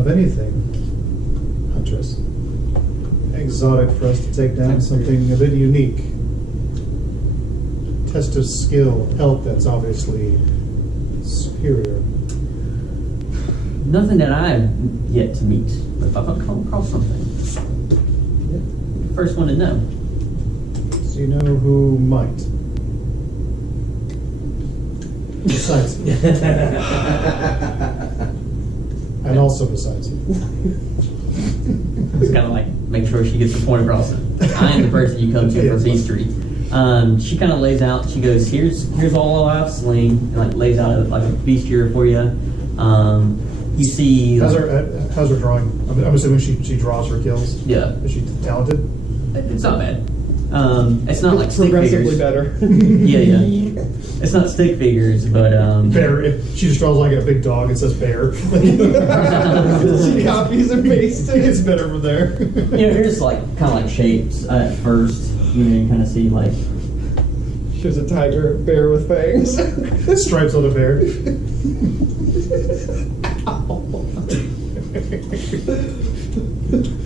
of anything, Huntress. Exotic for us to take down something a bit unique. Test of skill, health that's obviously superior. Nothing that I've yet to meet, but if I come across something, first one to know. So you know who might? Besides you. And also besides you. It's kind of like make sure she gets the point across. I am the person you come to for bestiary. She kind of lays out. She goes, "Here's all I have sling," and like lays out like a bestiary for you. You see. How's her drawing? I'm assuming she draws her kills. Yeah. Is she talented? It's not bad. It's not like stick progressively figures. better. Yeah. It's not stick figures, but Bear. She just draws like a big dog. It says bear. She copies and pastes it. It's better from there. you're just like kind of like shapes at first. You kind of see like. She's a tiger, bear with fangs. Stripes on a bear.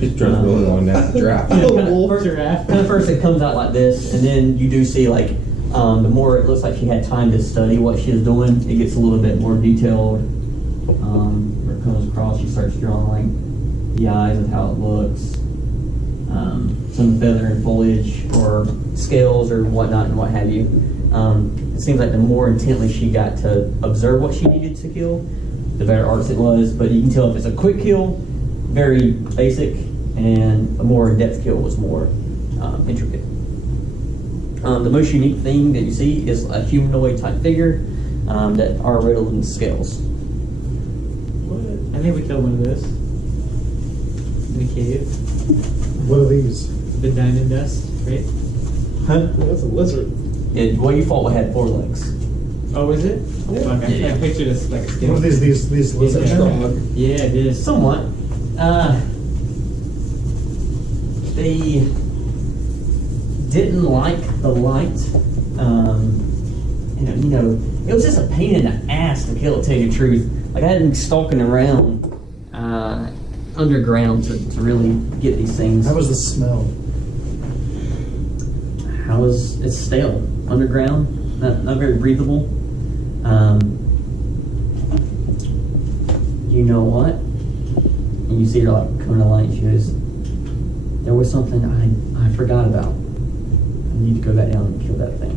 He's trying to really long that giraffe. Kind of first it comes out like this, and then you do see like the more it looks like she had time to study what she was doing, it gets a little bit more detailed. Where it comes across, she starts drawing like the eyes and how it looks, some feather and foliage or scales or whatnot and what have you. It seems like the more intently she got to observe what she needed to kill, the better arts it was. But you can tell if it's a quick kill, very basic, and a more in-depth kill was more intricate. The most unique thing that you see is a humanoid type figure that are riddled in scales. What? I think we killed one of those in the cave. What are these? The diamond dust, right? Huh? That's a lizard. What you fought with had 4 legs. Oh, is it? Yeah. Fuck, I Yeah. pictured this like a skin. What are these lizards? Yeah. Yeah, it is. Somewhat. They didn't like the light. It was just a pain in the ass to kill, to tell you the truth. Like, I had been stalking around underground to really get these things. How was the smell? It's stale. Underground, not very breathable. You know what? And you see her like coming to light. She goes, "There was something I forgot about. I need to go back down and kill that thing."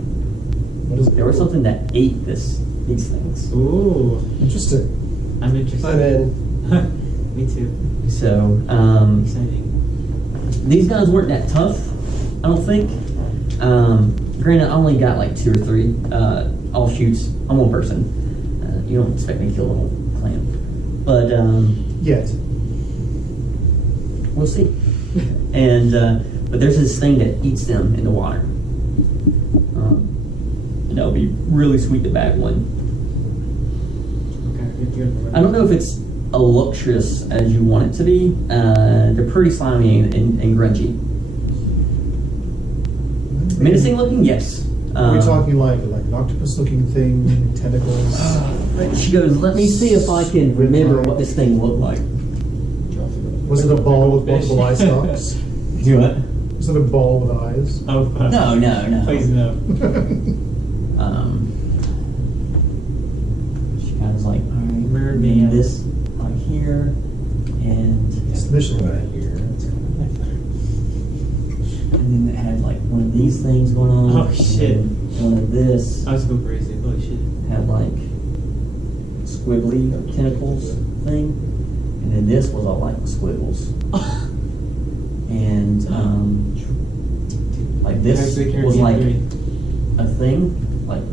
What is it? There was something that ate these things. Ooh, Interesting. I'm interested. I'm in. Me too. So, Exciting. these guys weren't that tough, I don't think. Granted, I only got like 2 or 3 offshoots on one person. You don't expect me to kill the whole clan. But, Yet. we'll see. And but there's this thing that eats them in the water. And that'll be really sweet to bag one. Okay, good. I don't know if it's as luxurious as you want it to be. They're pretty slimy and grungy. Menacing looking, yes. Are we talking like an octopus looking thing, tentacles? She goes, "Let me see if I can remember what this thing looked like." Was it a ball with multiple eye stalks? Do what? Was it a ball with eyes? Oh, fuck. No. Please no. She kind of was like, "All right, Mermaid. maybe this like here, and Submission. then it had like one of these things going on. Oh, and shit. then one of this I was go crazy. Holy shit. had like squiggly tentacles thing, and then this was all like squiggles. And like this was like a thing, like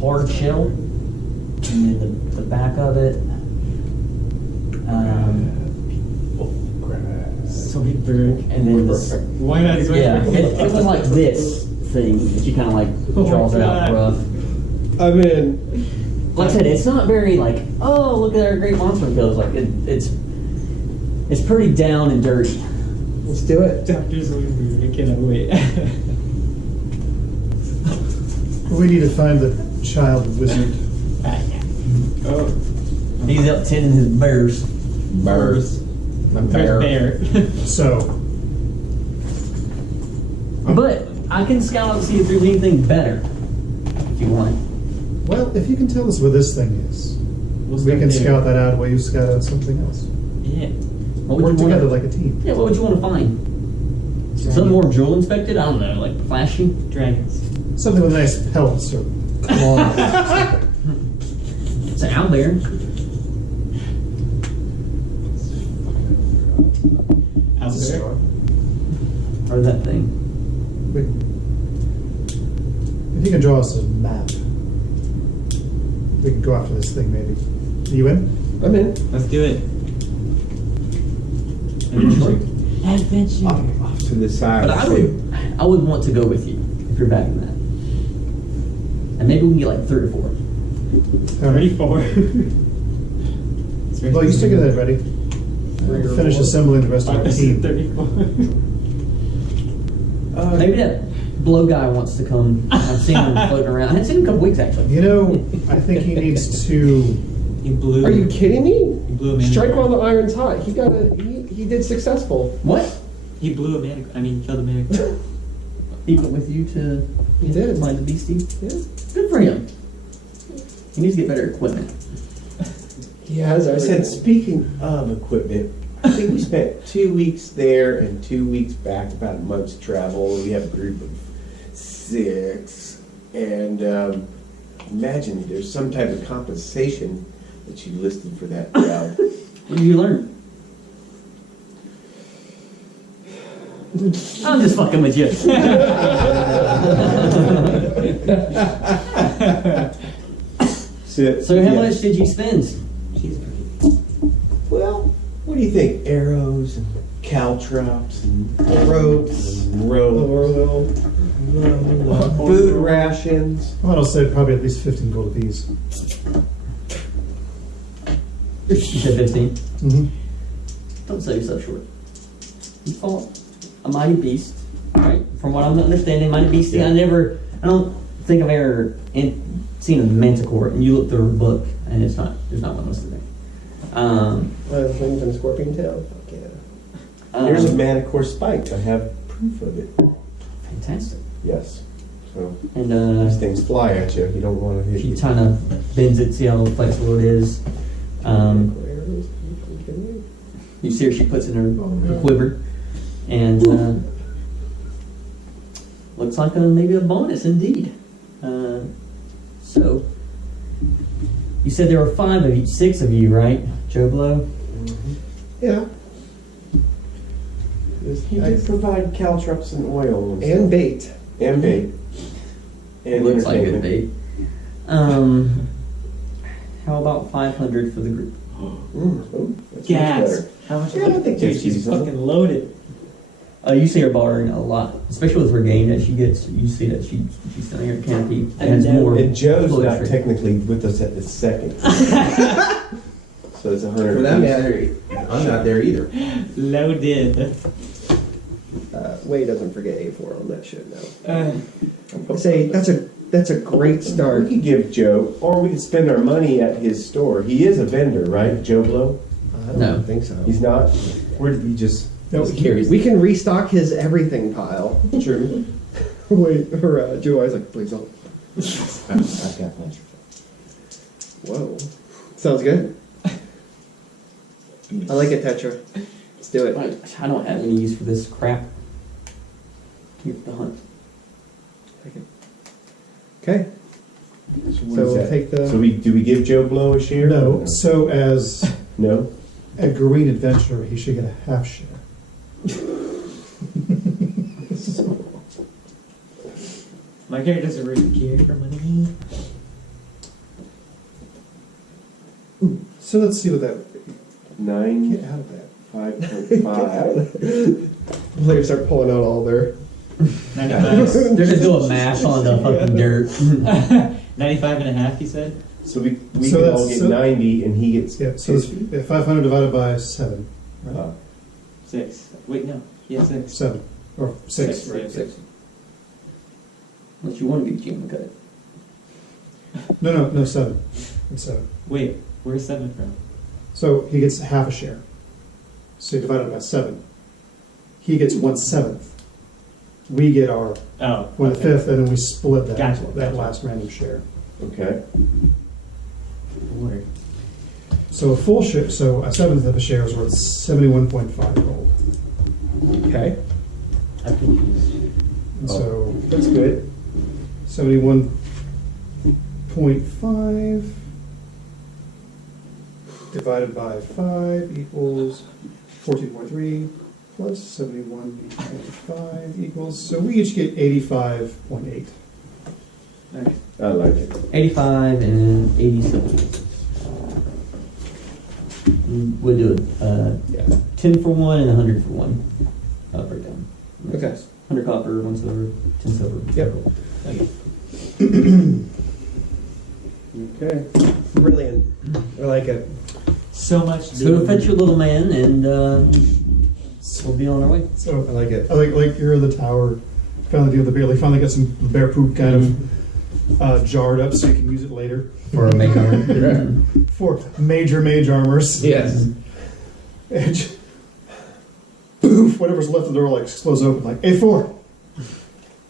hard shell, and then the back of it. So big bird. And then this, Why not? yeah, it was like this thing that you kind of like draws it out rough. I'm in. Like I said, it's not very like, oh, look at our great monster kills. Like it's pretty down and dirty. Let's do it. Doctor's Wizard. I cannot wait. We need to find the child wizard. Oh. He's up tending his bears. Birds. My bear. Bear. So, But I can scout and see if there's anything better, if you want. well, if you can tell us where this thing is, We'll we start can there. scout that out while you scout out something else. Yeah. What would Work you together want? like a team. Yeah, what would you want to find? Something more jewel inspected? I don't know, like flashy. Dragons. Something with nice pelts or claws. It's out there. Out there. Or that thing. If you can draw us a map, we can go after this thing maybe. Are you in? I'm in. Let's do it. Adventure. Adventure. Off to the side. But I would want to go with you if you're backing that. And maybe we can get like 3 or 4. All right. 34. Well, you stick it that ready. Finish assembling the rest of our team. 34. Maybe that blow guy wants to come. I've seen him floating around. I haven't seen him in a couple weeks actually. You know, I think he needs to. He blew. Are you kidding me? He blew a man. Strike while the iron's hot. He got a. He did successful. What? He blew a man. I mean, killed a man. He went with you to He did. find the beastie? Yeah. Good for him. He needs to get better equipment. He has. I everything. said, speaking of equipment, I think we spent 2 weeks there and 2 weeks back, about a month's travel. We have a group of 6. And imagine there's some type of compensation that you listed for that job. What did you learn? I'm just fucking with you. So how much did you spend? She's Well, what do you think? Arrows and caltrops and ropes and rope, food rations. Well, I'll say probably at least 15 gold apiece. You said 15. Mm-hmm. Don't sell yourself short. You fought a mighty beast, right? From what I'm understanding, mighty beastie. Yeah. I don't think I've ever seen a manticore, and you look through a book, and there's not one listed there. Wings and scorpion tail. Fuck yeah. Here's a manicore spike. I have proof of it. Fantastic. Yes. So And these things fly at you. You don't want to hit she you. kind of bends it, see how flexible it is. Arrows? You kidding me? You see her, she puts it in her quiver, and looks like maybe a bonus indeed. So, you said there were 5 of you, 6 of you, right, Joe Blow? Yeah. He did provide caltrops and oil and, And stuff. bait. And bait. And Looks like good entertainment. bait. How about 500 for the group? Oh, that's gas. much better. How much? Yeah, I think Dude, that's she's decent. fucking loaded. You see her bartering a lot, especially with her gain that she gets. You see that she's down here at Canopy and has more. And Joe's not poetry. technically with us at this second. So it's 100. For that apiece. matter, I'm not there either. Loaded. Way doesn't forget A4 on that shit now. Uh, Say that's a great We start. could give Joe, or we could spend our money at his store. He is a vendor, right, Joe Blow? I don't No. think so. He's not. Where did he just? No, just carries? We can restock his everything pile. True. Wait, her Joe Eyes like, please don't. I've got plenty. Whoa. Sounds good. I like it, Tetra. Let's do it. I don't have any use for this crap. Keep the hunt. Okay. So, what So is we'll that? take the- So do we give Joe Blow a share? No, so as No. a green adventurer, he should get a half share. my character doesn't really care for money. So let's see what that would be. 9, Get out of that. 5.5. Players start pulling out all their. 95. They're just doing math on the fucking dirt. 95 and a half, you said? So we So can that's- all get so- 90 and he gets Yeah, so it's 50. 500 divided by 7. Right? 6. Wait, no. Yeah, 6. 7. Or 6. Six, Right. yeah, 6. Unless you want to be the GM, cut it. No, 7. It's 7. Wait, where's 7 from? So he gets half a share. So you divide it by 7. He gets 1/7. We get our Oh. 1/5, and then we split that, Gotcha, that gotcha. last random share. Okay. Word. So a full share, so a 1/7 of a share is worth 71.5 gold. Okay. I'm confused. And so That's good. 71.5 divided by 5 equals 14.3 plus 71.5 equals, so we each get 85.8. Okay. I like it. 85 and 87. We'll do it. Yeah. 10 for one and 100 for one. Breakdown. Okay. 100 copper, 1 silver, 10 silver. Yep. Okay. Okay. Brilliant. I like it. So much. So we'll fetch your little man, and we'll be on our way. So I like it. I like you're in the tower, finally doing the bear. They finally got some bear poop kind of jarred up so you can use it later For our makeover. for major mage armors. Yes. And poof, whatever's left of the door like explodes open. Like A4,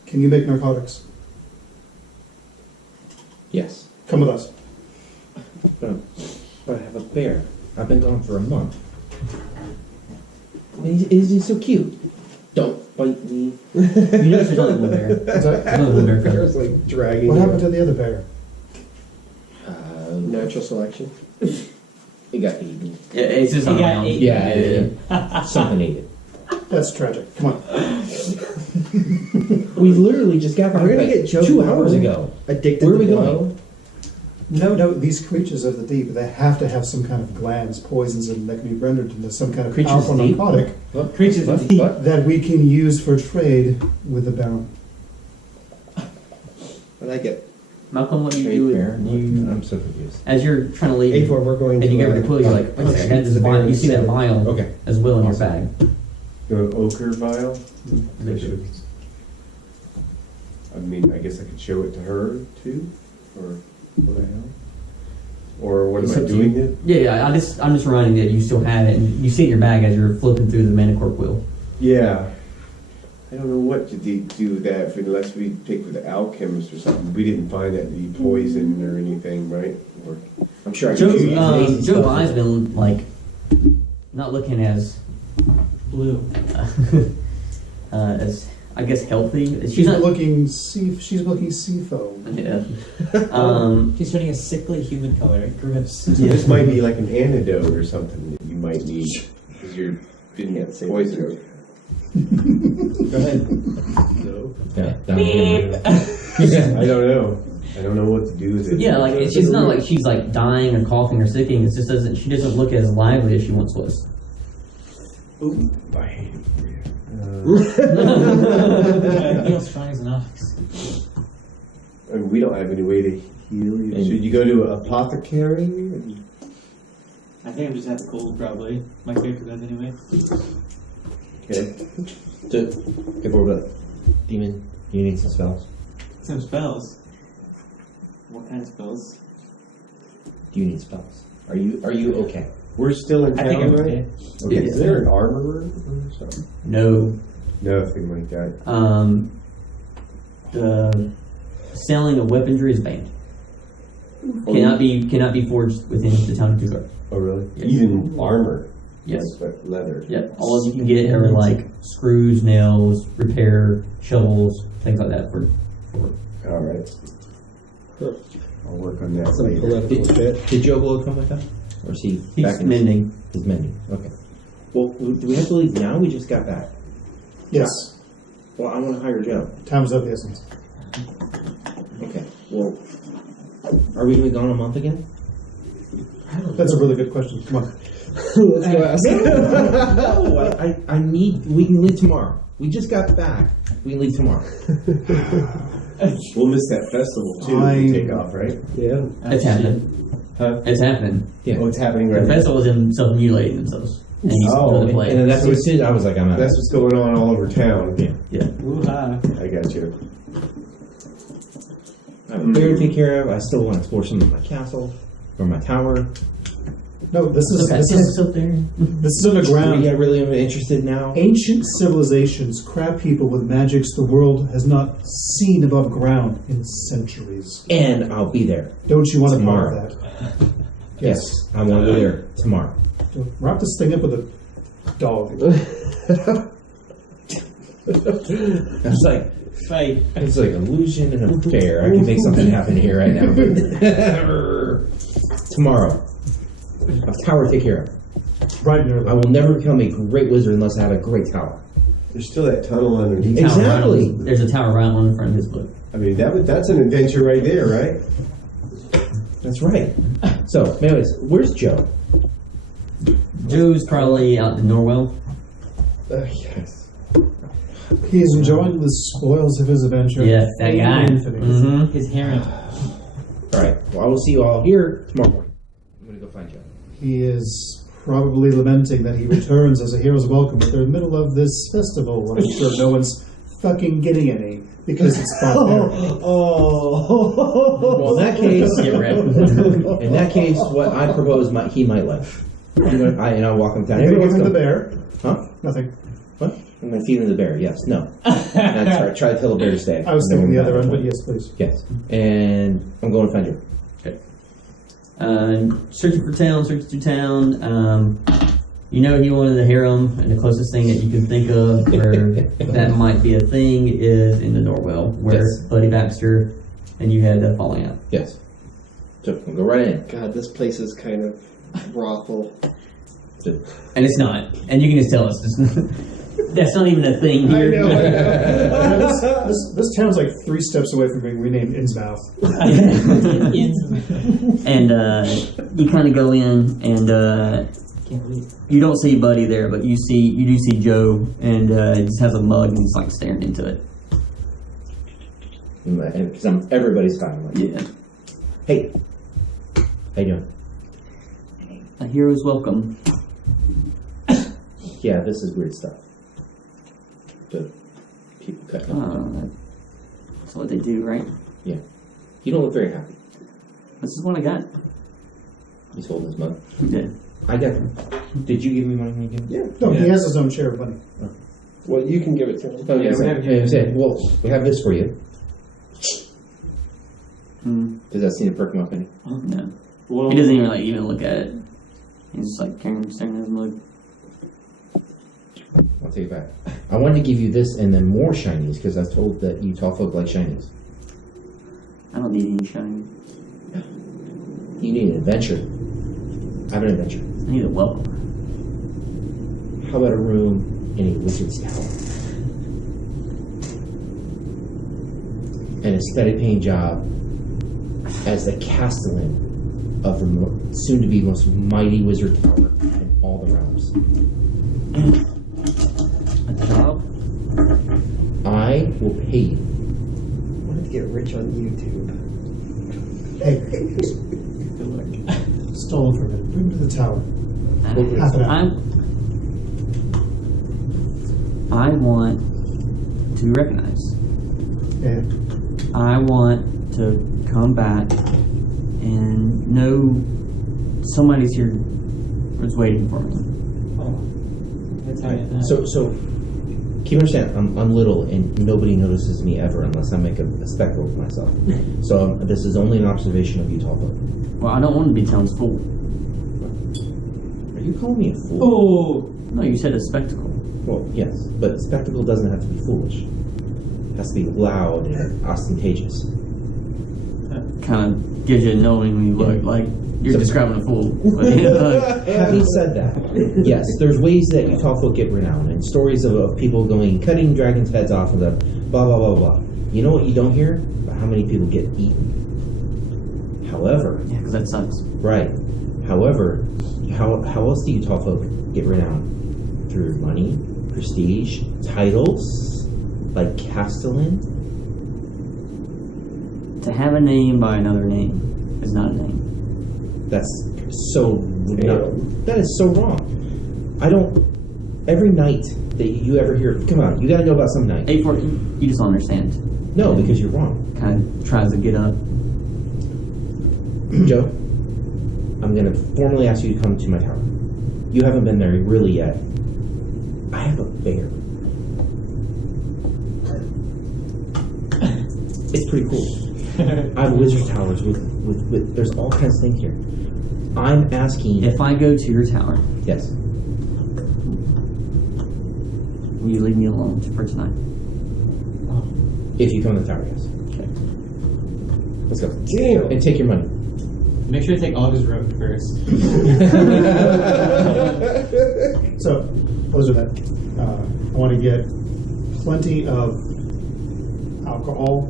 can you make narcotics? Yes. Come with us. But I have a bear. I've been gone for a month. And he's so cute. Don't bite me. You know there's only one bear. What's that? There's only one bear feather. Bear's like dragging. What happened to the other bear? Natural selection? It got eaten. Yeah, it's just He on got my own. eight. Yeah, something ate it. That's tragic. Come on. We literally just got back We're gonna like get Joe 2 Blow. hours ago. Addicted Where are to we blow. going? No, these creatures of the deep, they have to have some kind of glands, poisons, and that can be rendered into some kind of Creatures powerful of the deep? narcotic What? Creatures What? of the deep. What? that we can use for trade with the Baron. I like it. Malcolm, what do you Trade do with bear? you I'm so confused. as you're trying to leave? A4, we're going And to. you get rid of the quill, you're like, wait a second, I had this vial. You see that vial Okay. as well in your bag. The ochre vial? Make sure. I mean, I guess I could show it to her too, or what the hell? Or what It's am I up to doing you. it? Yeah, I'm just reminding you that you still have it, and you see it in your bag as you're flipping through the Manicore quill. Yeah. I don't know what to do with that unless we pick with the alchemist or something. We didn't find that to be poison or anything, right? Or I'm sure I Joe, can use lazy Joe stuff. Bai's been like not looking as Blue. as I guess healthy. She's not looking seafoam. Yeah. She's turning a sickly human color. Gross. so this might be like an antidote or something that you might need because you're being poisoned. Go ahead. No. Yeah, down here. I don't know. I don't know what to do with it. Yeah, like it's not like she's like dying or coughing or sicking. It just doesn't. She doesn't look as lively as she once was. Ooh, I hate it for you. Feel strong as an ox. And we don't have any way to heal you. Should you go to an apothecary? I think I'm just at the cold, probably. My character does anyway. Okay. Before the demon, you need some spells. Some spells. What kind of spells? Do you need spells? Are you okay? We're still in I think town, I'm right? okay. Okay. Yeah. Is there an armorer or something? No. Nothing like that. The selling of weaponry is banned. Cannot be forged within the town of Tugar. Oh, really? Yes. Even armor? Yes. Like leather? Yep. All you can get are like screws, nails, repair, shovels, things like that for All right. I'll work on that Some later. political shit. Did Joe Blow come with us? Or is he he's back in mending. He's mending. Okay. Well, do we have to leave now? We just got back. Yes, Well, I want to hire Joe. time's of the essence. Okay. Well, are we going to be gone a month again? That's a really good question. Come on. Let's go ask. No, I need. We can leave tomorrow. We just got back. We can leave tomorrow. We'll miss that festival too. If we take off, right? Yeah. It's happening. Huh? It's happening. Yeah. Oh, it's happening The right now. festival is themselves mutilating themselves. And he's Oh, going to And play. then that's what he said. I was like, I'm out. That's what's going on all over town. Yeah. Yeah. Woo-ha. I got you. I have a bear to take care of. I still want to explore some of my castle or my tower. No, this is Okay, this it's is up there. this is underground. Yeah, really am interested now. Ancient civilizations, crab people with magics the world has not seen above ground in centuries. And I'll be there. Don't you want a part Tomorrow. of that? Yes, I want to go there tomorrow. Wrap this thing up with a dog. It's like Right. it's like illusion and a bear. I can make something happen here right now. Tomorrow, a tower to take care of. Bright and I early. will never become a great wizard unless I have a great tower. There's still that tunnel underneath. Tower Exactly. right on- there's a tower right on in front of his book. I mean, that's an adventure right there, right? That's right. So, anyways, where's Joe? Joe's probably out in Norwell. Yes. He's enjoying the spoils of his adventure. Yes, that guy. Infinite. Mm-hmm. His harem. All right. Well, I will see you all here tomorrow morning. I'm gonna go find Joe. He is probably lamenting that he returns as a hero's welcome, but they're in the middle of this festival, and I'm sure no one's fucking getting any because it's barbaric. Well, in that case, Get ready. in that case, what I propose he might like. And I'll walk him down. You're gonna Everyone's give him the go. bear. Huh? Nothing. What? I'm gonna feed him the bear. Yes. No. And I try to tell the bear to stay. I was And then thinking the we're other back. end, but yes, please. Yes. And I'm going to find Joe. Searching for town, searching through town. You know he wanted a harem, and the closest thing that you can think of where that might be a thing is in the Norwell, where Yes. Buddy Baxter and you had a falling out. Yes. So we'll go right in. God, this place is kind of brothel. And it's not. And you can just tell us. That's not even a thing here. This town's like 3 steps away from being renamed Innsmouth. And you kind of go in, and Can't believe. you don't see Buddy there, but you do see Joe, and he just has a mug, and he's like staring into it. And because everybody's fine. Like, Yeah. hey, how you doing? A hero's welcome. Yeah, this is weird stuff. The people cutting up. That's what they do, right? Yeah. You don't look very happy. This is what I got. He's holding his mug. Who did? I got. Did you give me money when you gave me? Yeah. No, he has his own share of money. Well, you can give it to him. Oh, Yeah, yes. we have- Well, we have this for you. Mm, Does that seem to perk him up any? no. He doesn't even look at it. He's just like staring at his mug. I'll take it back. I wanted to give you this and then more shinies because I was told that you tall folk like shinies. I don't need any shiny. You need an adventure. I have an adventure. I need a welcome. How about a room in a wizard's tower? And a steady paying job as the castellan of the soon-to-be most mighty wizard tower in all the realms. A job? I will pay you. I wanted to get rich on YouTube. Hey, stolen from him. Bring him to the tower. Half an hour. I want to be recognized. Yeah. I want to come back and know somebody's here is waiting for me. Oh. That's how you So keep understand, I'm little and nobody notices me ever unless I make a spectacle of myself. So this is only an observation of you tall folk. Well, I don't want to be town's fool. Are you calling me a fool? Oh. No, you said a spectacle. Well, yes, but spectacle doesn't have to be foolish. It has to be loud and ostentatious. Kind of gives you a knowing when you look like you're So- describing a fool. But, Having said that, yes, there's ways that you tall folk get renowned and stories of people going, cutting dragons' heads off and the blah, blah, blah, blah. You know what you don't hear? About how many people get eaten. However, yeah, because that sucks. right. However, how else do you tall folk get renowned? Through money, prestige, titles, like castellan? To have a name by another name is not a name. That's so that is so wrong. I don't. Every night that you ever hear, come on, you got to know about some night. 814, you just don't understand. No, because you're wrong, Kind of tries to get up. Joe. I'm I'm going to formally ask you to come to my tower. You haven't been there really yet. I have a bear. It's pretty cool. I have wizard towers with there's all kinds of things here. I'm asking. If I go to your tower, Yes. will you leave me alone for tonight? If you come to the tower, yes. Okay. Let's go. Damn. And take your money. Make sure to take August rope first. So, those are that. I want to get plenty of alcohol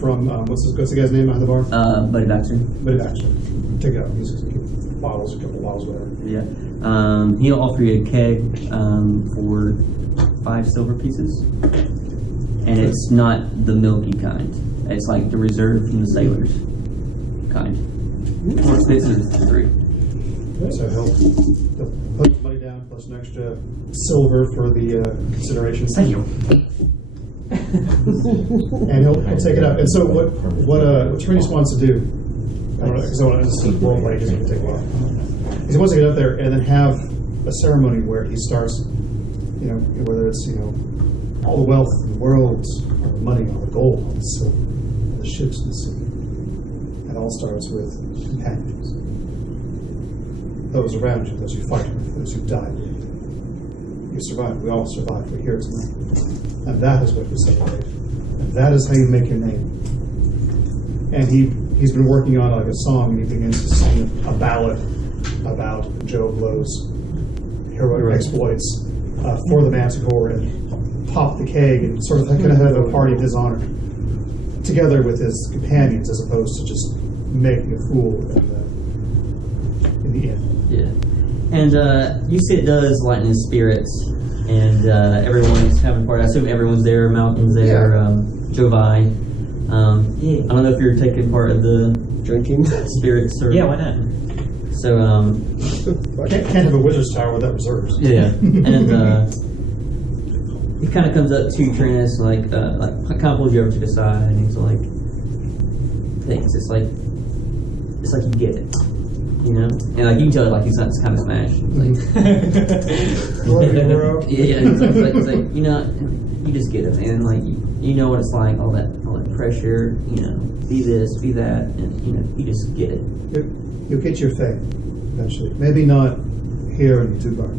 from what's the guy's name behind the bar? Buddy Baxter. But actually, take it out. He's bottles, a couple bottles, whatever. Yeah. He'll offer you a keg for 5 silver pieces. And it's not the milky kind. It's like the reserve from the sailors kind. More expensive than 3. So he'll put the money down plus an extra silver for the consideration. Thank you. And he'll take it out. And so what Trinius wants to do, because I want to just role play because it can take a while. He wants to get up there and then have a ceremony where he starts, whether it's all the wealth in the world, all the money, all the gold, all the silver, all the ships in the sea. It all starts with companions. Those around you, those you fight with, those you died with. You survived. We all survived. We're here tonight. And that is what you celebrate. And that is how you make your name. And he's been working on like a song, and he begins to sing a ballad about Joe Blow's heroic exploits for the Manticore, and pop the keg and sort of kind of have a party of his honor together with his companions, as opposed to just making a fool in the end. Yeah. And you see it does lighten his spirits, and everyone's having a party. I assume everyone's there. Malcolm's there. Jovi. I don't know if you're taking part of the Drinking. spirits or Yeah, why not? So Can't have a wizard's tower without reserves. yeah, and he kind of comes up to Trinus, like kind of pulls you over to the side, and he's like, "Thanks." It's like you get it, and like you can tell, like he's not kind of smashed. Like, yeah, it's like you just get it, man. Like you know what it's like, all that pressure, be this, be that, and you just get it. You'll get your fame eventually. Maybe not here in Dubai.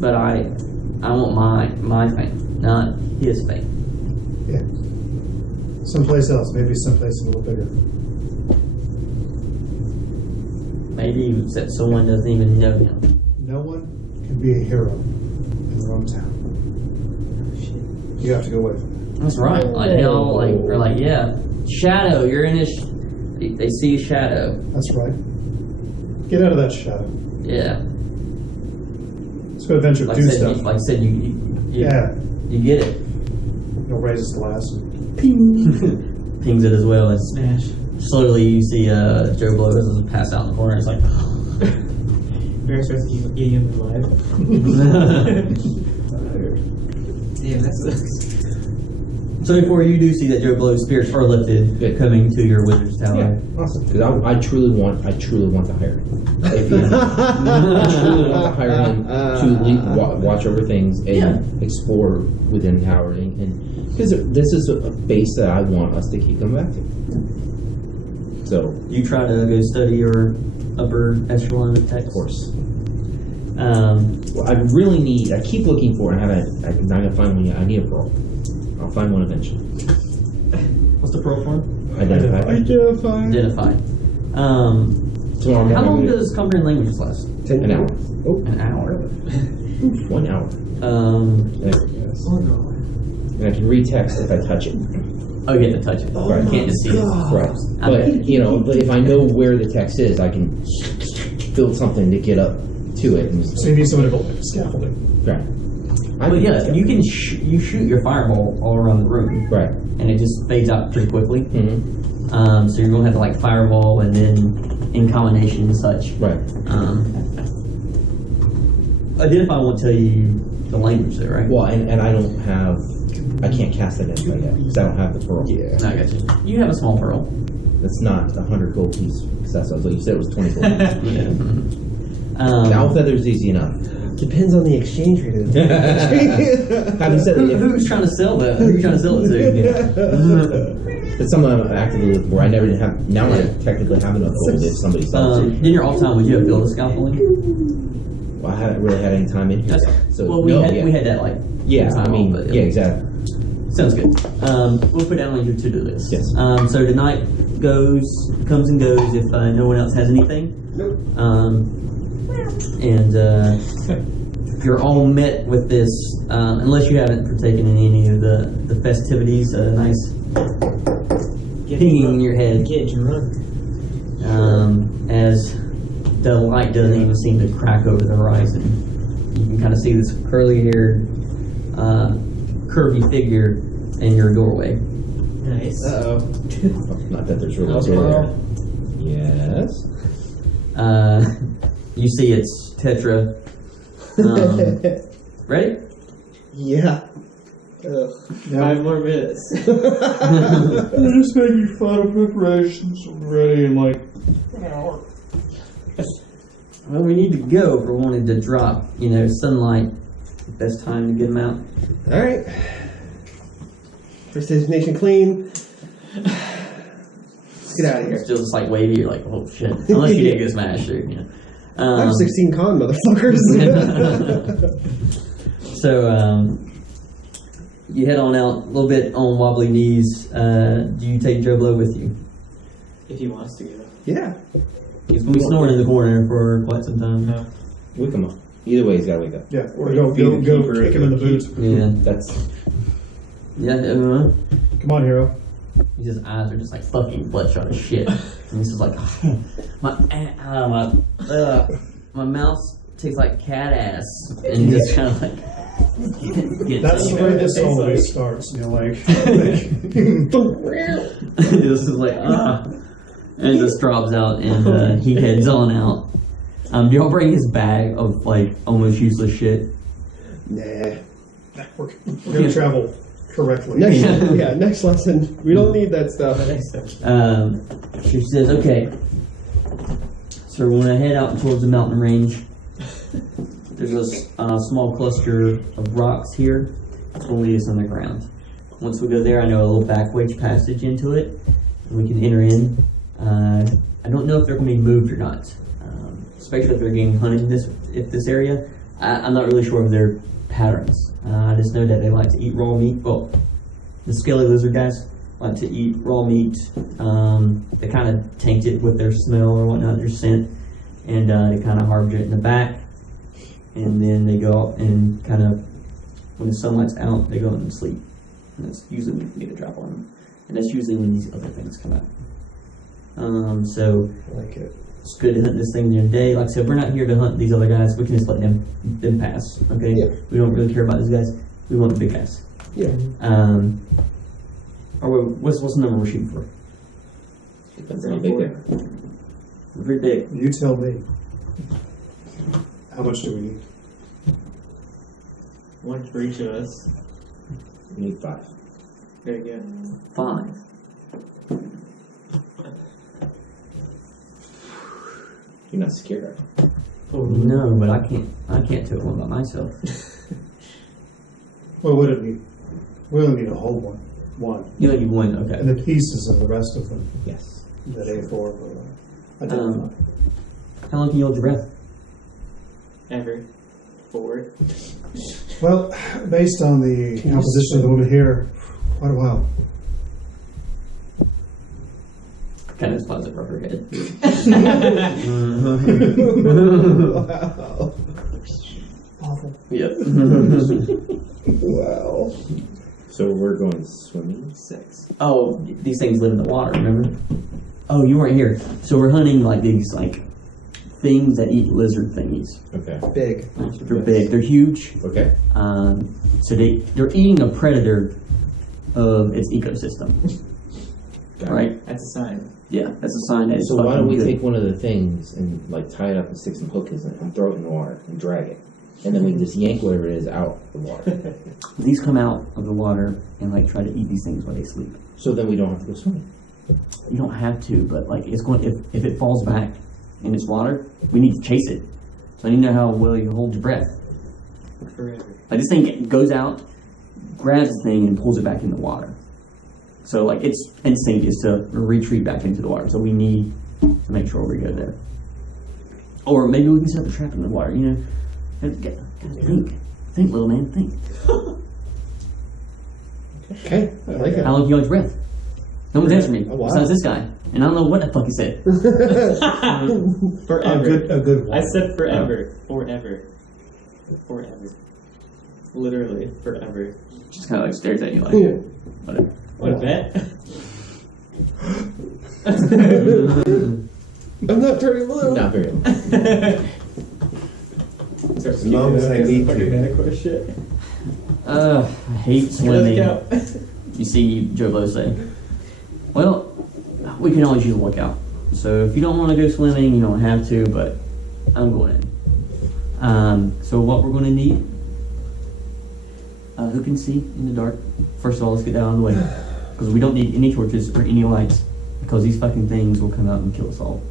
But I want my fame, not his fame. Yeah. Someplace else, maybe someplace a little bigger. Maybe that someone doesn't even know him. No one can be a hero in their own town. You have to go away from that. That's right. Like they all are like, yeah, Shadow, you're in his. They see a shadow. That's right. Get out of that shadow. Yeah. Let's go adventure, Like do I said, stuff. like I said, you get it. He'll raise his glass. Pings it as well. And Smash. slowly you see Joe Blow as pass out in the corner. It's like, Bear starts eating him alive. Damn, that sucks. so before you do see that Joe Blow's spirits are lifted, coming to your wizard's tower. Yeah, awesome. Because I truly want to hire him. If you, I truly want to hire him to watch over things and explore within the tower, and because this is a base that I want us to keep coming back to. So, You try to go study your upper echelon of text. of course. Well, I really need. I keep looking for, and I'm not gonna find one yet. I need a pearl. I'll find one eventually. What's the pearl form? Identify. Identify. Tomorrow morning. How long does comprehend languages last? An hour? Oh, An hour. 1 hour. And I can read text if I touch it. Oh, you have to touch it. Right. You can't just see it. Right. But but if I know where the text is, I can build something to get up to it. And So you need someone to build like scaffolding. right. But yeah, you can you shoot your fireball all around the room, Right. and it just fades out pretty quickly. Mm-hmm. So you're gonna have to like fireball and then in combination and such. Right. Identify won't tell you the language there, right? Well, and I can't cast Identify yet because I don't have the pearl. Yeah. No, I got you. You have a small pearl. That's not a 100 gold piece success. I was like, you said it was 20 gold. Owl feather's easy enough. Depends on the exchange rate. Of the Having said that, Who's trying to sell that? Who are you trying to sell it to? it's something I'm actively looking for. I never did have. Now I technically have enough gold if somebody sells it. In your off time, would you have built a scaffolding? Well, I haven't really had any time in here. So Well, we had that like. Yeah, time I mean, off, but, yeah, exactly. Sounds good. We'll put down on your to-do list. Yes. So tonight comes and goes if no one else has anything. Nope. And you're all met with this, unless you haven't partaken in any of the festivities, a nice pinging in your head. Get drunk. As the light doesn't even seem to crack over the horizon. You can kind of see this curly-haired, curvy figure in your doorway. Nice. Uh-oh. Not that there's really Hello? Yes. You see it's Tetra. Ready? Yeah. Ugh. 5 more minutes. They're just making final preparations ready in like an hour. Well, we need to go if we're wanting to drop, sunlight. Best time to get them out. Alright. First destination clean. Let's get out of here. Still just like wavy, you're like, oh shit. Unless you did get smashed, or, I have 16 con, motherfuckers. So, you head on out a little bit on wobbly knees. Do you take Joe Blow with you? If he wants to go. Yeah. He's going to be snoring in the corner for quite some time. No. Wake him up. Either way, he's got to wake up. Yeah, or go kick him in the boot. Yeah. That's. Yeah, Come on, hero. his eyes are just like fucking bloodshot as shit. And he's just like, my mouth tastes like cat ass. And he just kind of like, gets That's the way this Tastes always like- starts. Like this is like, and it just drops out, and he heads on out. Do y'all bring his bag of like almost useless shit? Nah. we're gonna travel correctly. Next lesson. We don't need that stuff. She says, okay, so we're going to head out towards the mountain range. There's a small cluster of rocks here. It's going to lead us underground. Once we go there, I know a little backway passage into it, and we can enter in. I don't know if they're going to be moved or not, especially if they're getting hunted in this area. I'm not really sure of their patterns. I just know that they like to eat raw meat. Well, the scaly lizard guys like to eat raw meat. They kind of taint it with their smell or whatnot, their scent, and they kind of harbor it in the back. And then they go out and kind of, when the sunlight's out, they go in and sleep. And that's usually when you can get a drop on them. And that's usually when these other things come out. So I like it. it's good to hunt this thing during the day. Like I said, we're not here to hunt these other guys. We can just let them pass. Okay. Yeah. We don't really care about these guys. We want the big guys. Yeah. Or what's the number we're shooting for? Depends on how big they are. We're pretty big. You tell me. How much do we need? One for each of us. We need 5. Very good. 5. You're not scared. No, but I can't do it one by myself. Well, what do we need? We only need a whole one. One. You only need one. Okay. And the pieces of the rest of them Yes. that A4 were identified. How long can you hold your breath? Ever. Forward. Well, based on the composition of the woman here, quite a while. Kind of spots it above her head. Wow. Awful. Yep. Wow. So we're going swimming? 6. Oh, these things live in the water, remember? Oh, you weren't here. So we're hunting like these things that eat lizard thingies. Okay. Big. They're big. They're huge. Okay. So they're eating a predator of its ecosystem. Got it. Right? That's a sign. Yeah, that's a sign that it's So why don't we fucking good. take one of the things and tie it up and stick some hookers in it and throw it in the water and drag it, and then we can just yank whatever it is out of the water. These come out of the water and try to eat these things while they sleep. So then we don't have to go swimming. You don't have to, but like it's going. If it falls back in its water, we need to chase it. So I need to know how well you hold your breath. Forever. Like this thing goes out, grabs the thing, and pulls it back in the water. So like its instinct is to retreat back into the water. So we need to make sure we go there. Or maybe we can set up a trap in the water. You know, think, little man, think. Okay, I like it. How long can you hold your breath? No one's answering me Oh, wow. besides this guy, and I don't know what the fuck he said. Forever. A good one. I said forever. Forever. Forever. Literally, forever. Just kind of like stares at you like, Yeah. whatever. What a bet? I'm not turning blue. Not very long. As long as I need to. Shit. I hate swimming. You see Joe Blow say, well, we can always use a lookout. So if you don't want to go swimming, you don't have to, but I'm going in. So what we're going to need, who can see in the dark? First of all, let's get that out of the way. Because we don't need any torches or any lights, because these fucking things will come out and kill us all.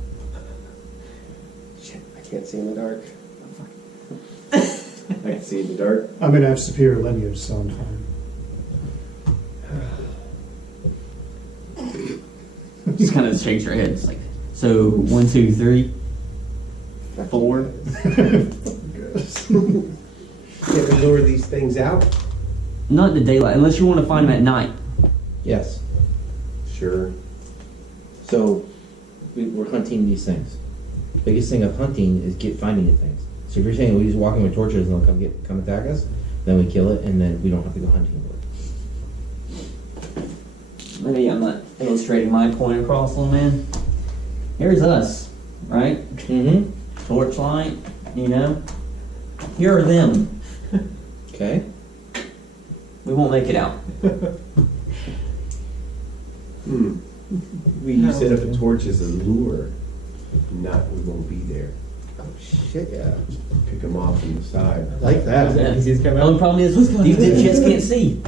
Shit, I can't see in the dark. I can see in the dark. I mean, I have superior lineage, so I'm fine. Just kind of shakes your head. It's like, so 1, 2, 3, 4. Can we lure these things out? Not in the daylight, unless you want to find them at night. Yes. Sure. So we're hunting these things. Biggest thing of hunting is finding the things. So if you're saying we just walk in with torches and they'll come attack us, then we kill it and then we don't have to go hunting anymore. Maybe I'm not illustrating my point across, little man. Here's us, right? Mm-hmm. Torchlight, you know. Here are them. Okay. We won't make it out. We set up a torch as a lure. Not, we won't be there. Oh, shit, yeah. Pick them off from the side. I like that. He's coming The only problem is these dipshits can't see.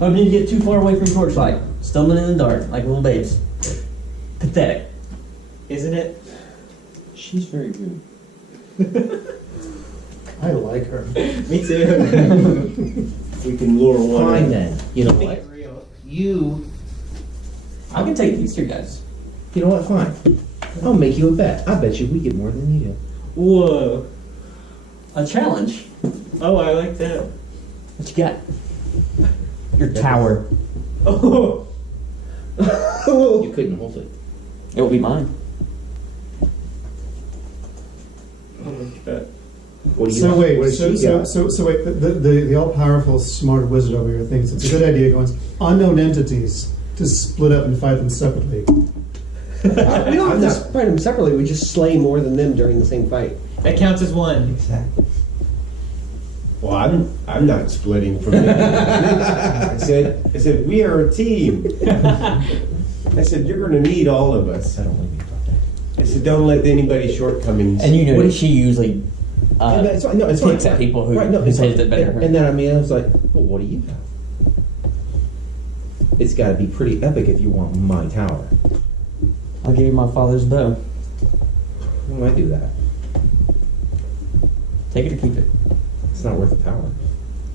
I need to get too far away from torchlight, stumbling in the dark like little babes. Pathetic. Isn't it? She's very rude. I like her. Me too. We can lure one Fine in. then. You know what? I can take these two guys. You know what? Fine. I'll make you a bet. I bet you we get more than you do. Whoa. A challenge. Oh, I like that. What you got? Your tower. Oh. You couldn't hold it. It will be mine. Oh my god. What do you So got? wait, What does so, she so, got? so wait, the all-powerful smart wizard over here thinks it's a good idea going unknown entities to split up and fight them separately. We don't have to fight them separately. We just slay more than them during the same fight. That counts as one. Exactly. Well, I'm not splitting from them. I said we are a team. I said you're going to need all of us. I don't like being talked at. I said don't let anybody's shortcomings. And you know What that is- she usually And it's fine. No, it's picks fine. at people who, Right, no, who it's says fine. that better. And then I mean, I was like, well, what do you have? It's got to be pretty epic if you want my tower. I'll give you my father's bow. Why do I do that? Take it or keep it. It's not worth a tower.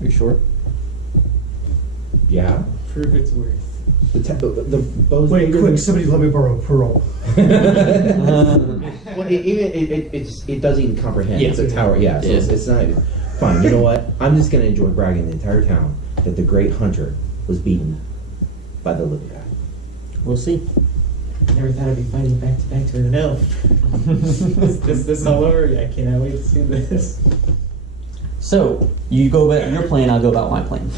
Are you sure? Yeah. Prove its worth. The bow's Wait, bigger quick, than- somebody let me borrow a pearl. Well, it doesn't even comprehend. Yeah. It's a tower, yeah. So Yeah. it's not even. Fine. You know what? I'm just gonna enjoy bragging the entire town that the great hunter was beaten by the little guy. We'll see. Never thought I'd be fighting back to back to an elf. this all over. I cannot wait to see this. So you go about your plan. I'll go about my plan.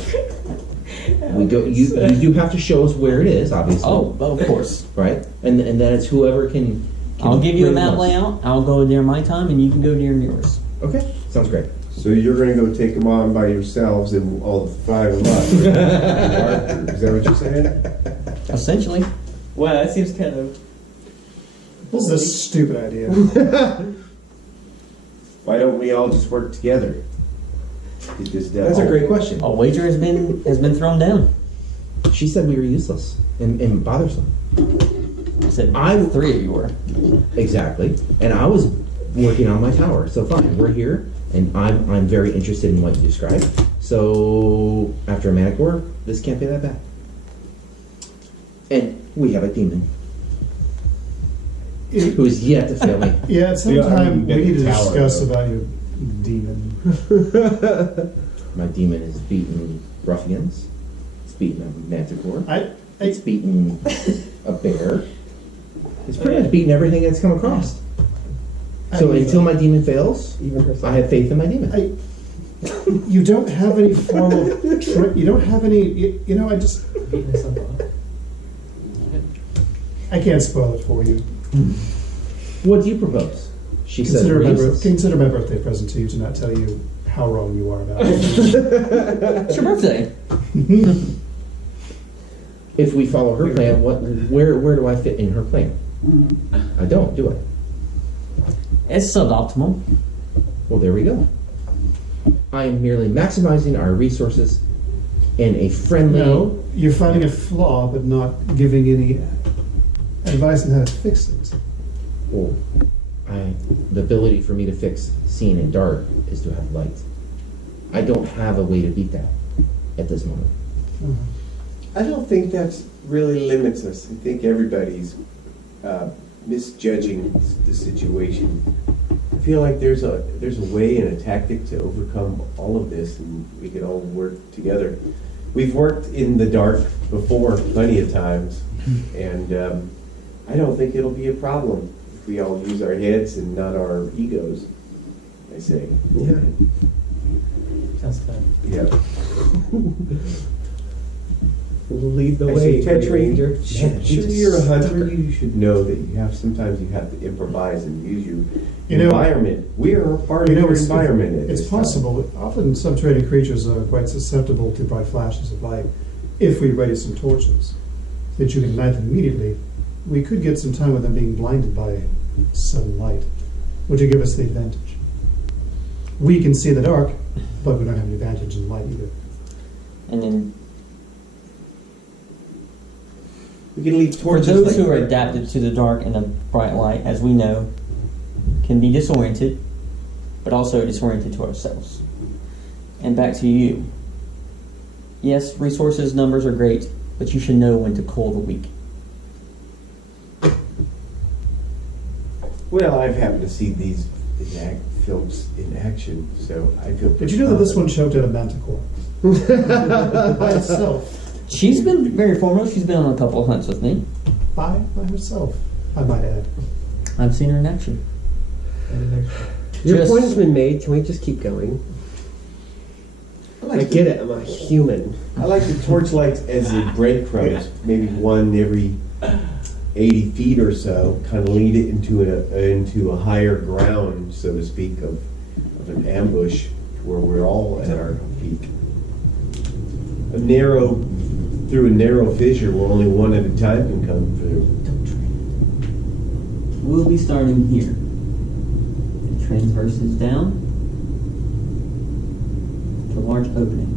We go. You do have to show us where it is, obviously. Oh, well, of course. Right. And then it's whoever can I'll give you a bring the map most. layout. I'll go during my time, and you can go during yours. Okay. Sounds great. So you're going to go take them on by yourselves, and all 5 of us. Is that what you're saying? Essentially. Wow, that seems kind of. This is a stupid idea. Why don't we all just work together? Get this done. That's a great question. A wager has been thrown down. She said we were useless and bothersome. I said I'm- 3 of you were. Exactly. And I was working on my tower. So fine, we're here, and I'm very interested in what you described. So after a manic war, this can't be that bad. And we have a demon who is yet to fail me. Yeah, at some Yeah, I time mean, we need to tower, discuss though. about your demon. My demon has beaten ruffians. It's beaten a manticore. It's I beaten a bear. It's pretty much beaten everything that's come across. So until my demon fails, Even her I son. have faith in my demon. you don't have any formal. You don't have any. You know, I just. Beating herself up. I can't spoil it for you. What do you propose? She said Consider we're my, useless. consider my birthday present to you to not tell you how wrong you are about it. It's your birthday. If we follow her plan, where do I fit in her plan? I don't, do I? It's suboptimal. Well, there we go. I am merely maximizing our resources in a friendly. No, you're finding a flaw, but not giving any advice on how to fix it. Well, the ability for me to fix seeing in dark is to have light. I don't have a way to beat that at this moment. I don't think that's really limits us. I think everybody's misjudging the situation. I feel like there's a way and a tactic to overcome all of this, and we can all work together. We've worked in the dark before plenty of times, and I don't think it'll be a problem if we all use our heads and not our egos, I say. Yeah. Sounds fun. Yeah. Lead the I way, say, Great Ranger. Tetra, surely you're a hunter. You should know that sometimes you have to improvise and use your You know- environment. We are a part of your environment. At It's this time. possible. Often subterranean creatures are quite susceptible to bright flashes of light. If we ready some torches that you can ignite them immediately, we could get some time with them being blinded by sudden light, which would give us the advantage. We can see in the dark, but we don't have any advantage in light either. And then We can leave for torches. those like who are that. adapted to the dark and the bright light, as we know, can be disoriented, but also disoriented to ourselves. And back to you. Yes, resources, numbers are great, but you should know when to cull the weak. Well, I've happened to see these films in action, so I feel. Did you know that this one choked at a manticore? By itself. She's been very foremost. She's been on a couple of hunts with me. By herself, I might add. I've seen her in action. Your Just- point has been made. Can we just keep going? I get it. I'm a human. I like the torchlights as the breadcrumbs, maybe one every 80 feet or so, kind of lead it into a higher ground, so to speak, of an ambush where we're all at our peak. Through a narrow fissure where only one at a time can come through. We'll be starting here. It transverses down to a large opening.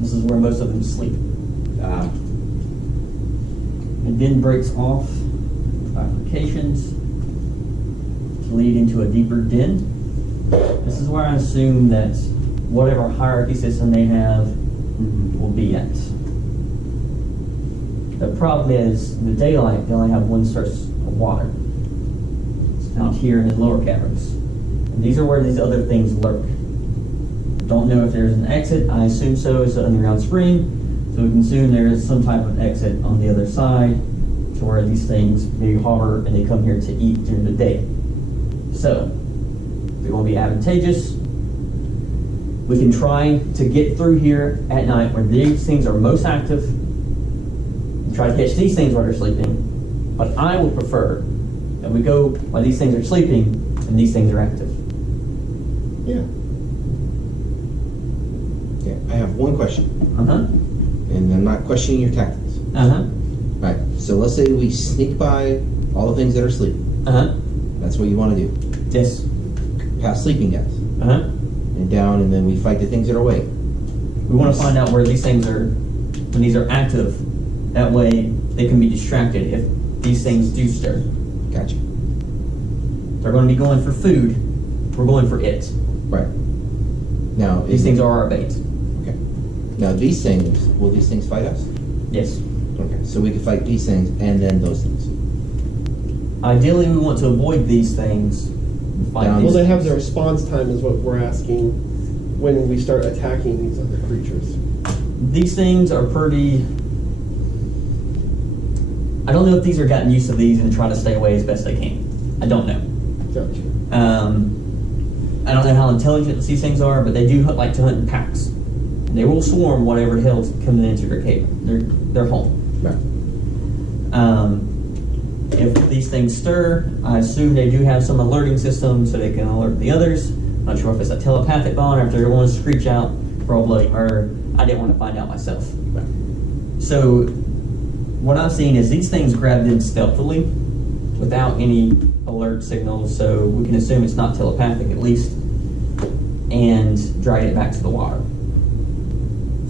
This is where most of them sleep. It then breaks off bifurcations to lead into a deeper den. This is where I assume that whatever hierarchy system they have will be at. The problem is, in the daylight, they only have one source of water. It's out here in the lower caverns. And these are where these other things lurk. Don't know if there's an exit. I assume so. It's an underground spring. So we can assume there is some type of exit on the other side to where these things maybe hover and they come here to eat during the day. So, they're going to be advantageous. We can try to get through here at night where these things are most active and try to catch these things while they're sleeping. But I would prefer that we go while these things are sleeping and these things are active. Yeah. Yeah, I have one question, Uh-huh. and I'm not questioning your tactics. Uh-huh. Right, so let's say we sneak by all the things that are sleeping. Uh-huh. That's what you want to do. Yes. Past sleeping guys. Uh-huh. And down, and then we fight the things that are awake. We want to find out where these things are, when these are active. That way they can be distracted if these things do stir. Gotcha. They're going to be going for food. We're going for it. Right. Now, These things are our bait. Okay. Now, these things, will these things fight us? Yes. Okay. So we can fight these things and then those things. Ideally, we want to avoid these things. And fight Down. these Will they have things. the response time is what we're asking when we start attacking these other creatures. These things are pretty. I don't know if these are gotten used to these and try to stay away as best they can. I don't know. Gotcha. I don't know how intelligent these things are, but they do like to hunt in packs. And they will swarm whatever the hell's coming into their cave. Their home. Right. If these things stir, I assume they do have some alerting system so they can alert the others. Not sure if it's a telepathic bond or if they're going to screech out for all bloody murder. I didn't want to find out myself. So what I'm seeing is these things grab them stealthily without any alert signals, so we can assume it's not telepathic at least, and drag it back to the water.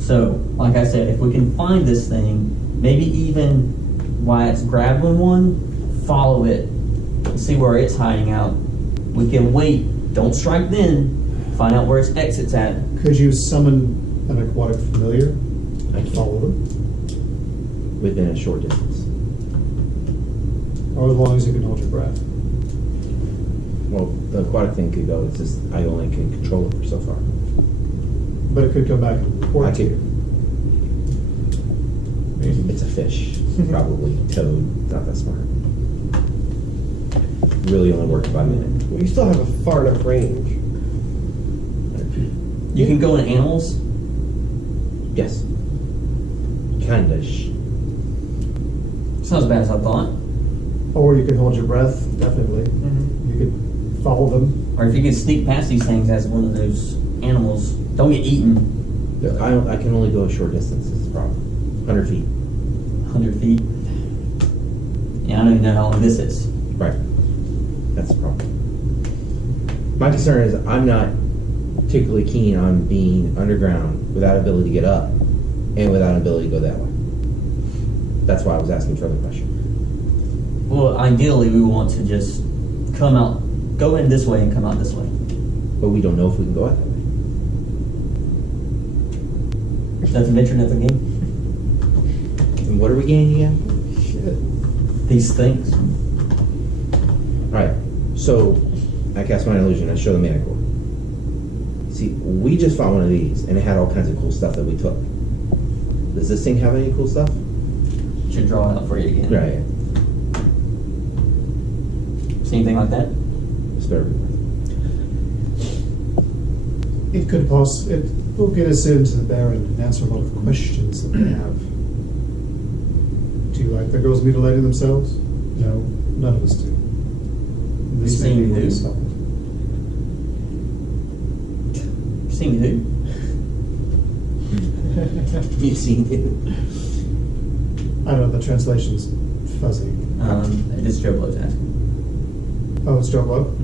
So, like I said, if we can find this thing, maybe even while it's grabbing one, follow it, and see where it's hiding out. We can wait, don't strike then, find out where its exit's at. Could you summon an aquatic familiar I and can. follow them? Within a short distance. Or as long as you can hold your breath? Well, the aquatic thing could go. It's just I only can control it for so far. But it could come back and report I to you. could. It's a fish, probably toad. Not that smart. Really only works by minute. Well, you still have a far enough range. 100 feet. You can go in animals. Yes. Kinda. It's not as bad as I thought. Or you can hold your breath, definitely. Mm-hmm. You could follow them. Or if you can sneak past these things as one of those animals, don't get eaten. I can only go a short distance. Is the problem. 100 feet. 100 feet. Yeah, I don't even know how long this is. Right. That's the problem. My concern is I'm not particularly keen on being underground without ability to get up and without ability to go that way. That's why I was asking further question. Well, ideally, we want to just come out, go in this way and come out this way. But we don't know if we can go out that way. Nothing venture, nothing gain. And what are we gaining again? These things. Alright, so I cast my illusion, I show the mana core. See, we just fought one of these and it had all kinds of cool stuff that we took. Does this thing have any cool stuff? Should draw it up for you again. Right. See anything like that? It's better. It could it will get us into the Baron and answer a lot of questions that they have. Do you like the girls mutilating themselves? No, none of us do. This You've may seen be who? useful. Seen who? You seen it? I don't know, the translation's fuzzy. This Joe Blow's asking. Oh, it's Joe Blow?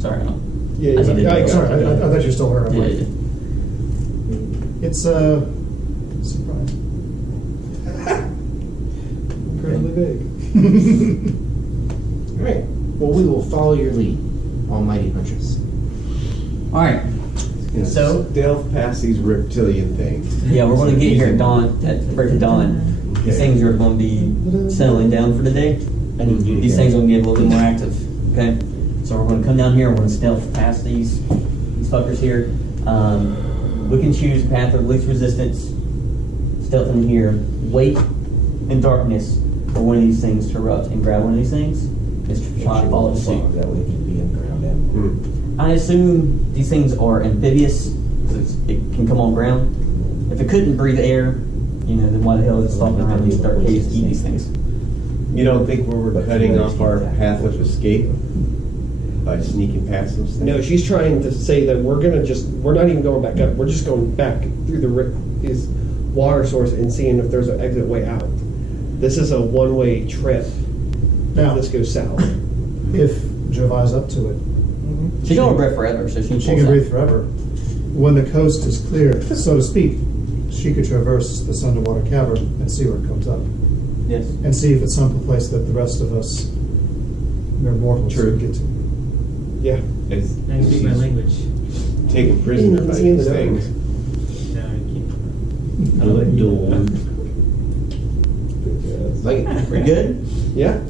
Sorry, I don't. Yeah, I see the I joke. Sorry, I thought you were still her. I'm Yeah, like, yeah. It's a surprise. incredibly big. Alright, well we will follow your lead, almighty huntress. All right. So- delve past these reptilian things. Yeah, we're going to get here at dawn, at break of dawn. These Okay. things are going to be settling down for the day. I need you to These get- things are going to get a little bit more active. Okay? So we're going to come down here. We're going to stealth past these fuckers here. We can choose path of least resistance. Stealth in here. Wait in darkness for one of these things to erupt and grab one of these things. Just try to follow suit. That way it can be underground and I assume these things are amphibious. So it can come on ground. If it couldn't breathe air, then why the hell is it stalking around these dark caves to eat these things? You don't think we're But cutting for off those our things, path of escape by sneaking past those things? No, she's trying to say that we're not even going back up. We're just going back through his water source and seeing if there's an exit way out. This is a one-way trip. Now, If this goes south. if Java's up to it, She can hold her breath forever, so she she can breathe forever. When the coast is clear, so to speak, she could traverse this underwater cavern and see where it comes up. Yes. And see if it's some place that the rest of us, mere mortals, True. would get to. Yeah. It's, Now you speak my she's language. taken prisoner by Easy in the these things. No, I can't. Like, We're good? Yeah.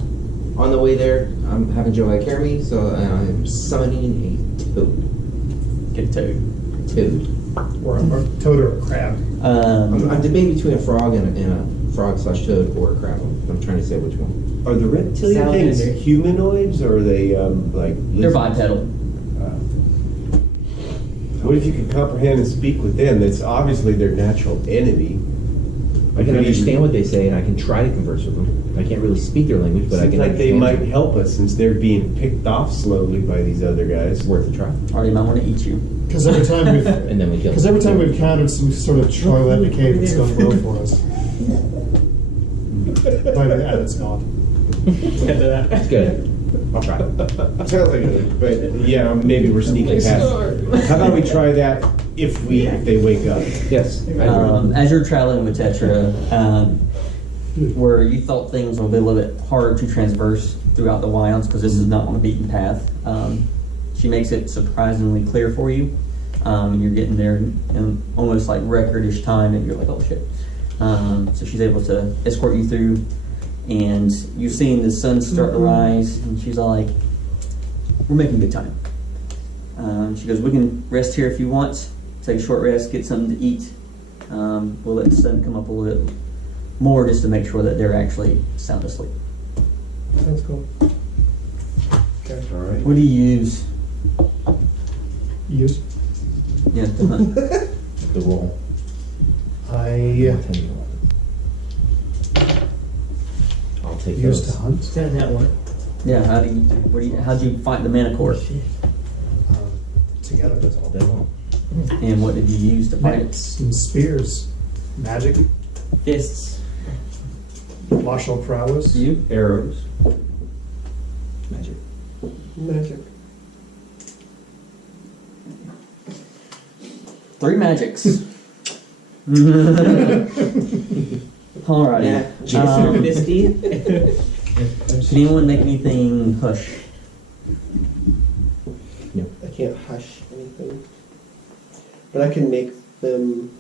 on the way there, I'm having Joey carry me, so I'm summoning a toad. Get toad. Toad. Or a toad or a crab. I'm debating between a frog and a frog/toad or a crab. I'm trying to say which one. Are the reptilian things Salamander. humanoids or are they like They're lizards? bipedal. What if you can comprehend and speak with them? That's obviously their natural enemy. I can understand what they say, and I can try to converse with them. I can't really speak their language, but I Seems can like they understand might them. help us since they're being picked off slowly by these other guys. It's worth a try. Or they might want to eat you. Because every time we've And then we kill because every time we've encountered some sort of trilemma cave, it's gone well for us. By the it's not. It's good. I'll try. Sounds like it, but yeah, maybe we're sneaking past. How about we try that if they wake up? Yes, I agree. As you're traveling with Tetra, where you thought things would be a little bit harder to transverse throughout the wilds because this is not on the beaten path, she makes it surprisingly clear for you. You're getting there in almost like recordish time, and you're like, oh shit. So she's able to escort you through, and you've seen the sun start to rise, and she's all like, we're making good time. She goes, we can rest here if you want, take a short rest, get something to eat. We'll let the sun come up a little bit more just to make sure that they're actually sound asleep. Sounds cool. Okay. All right. What do you use? Use. Yeah, to hunt. The roll. I'll take Use those. to hunt. Said that one. Yeah, how'd you fight the manicore? Together. That's all day long. And what did you use to fight it? Nets and spears, magic, Fists. martial prowess. You? Arrows. Magic. Magic. 3 magics. Alrighty. Fisty. Can anyone make anything hush? I can't hush anything. But I can make them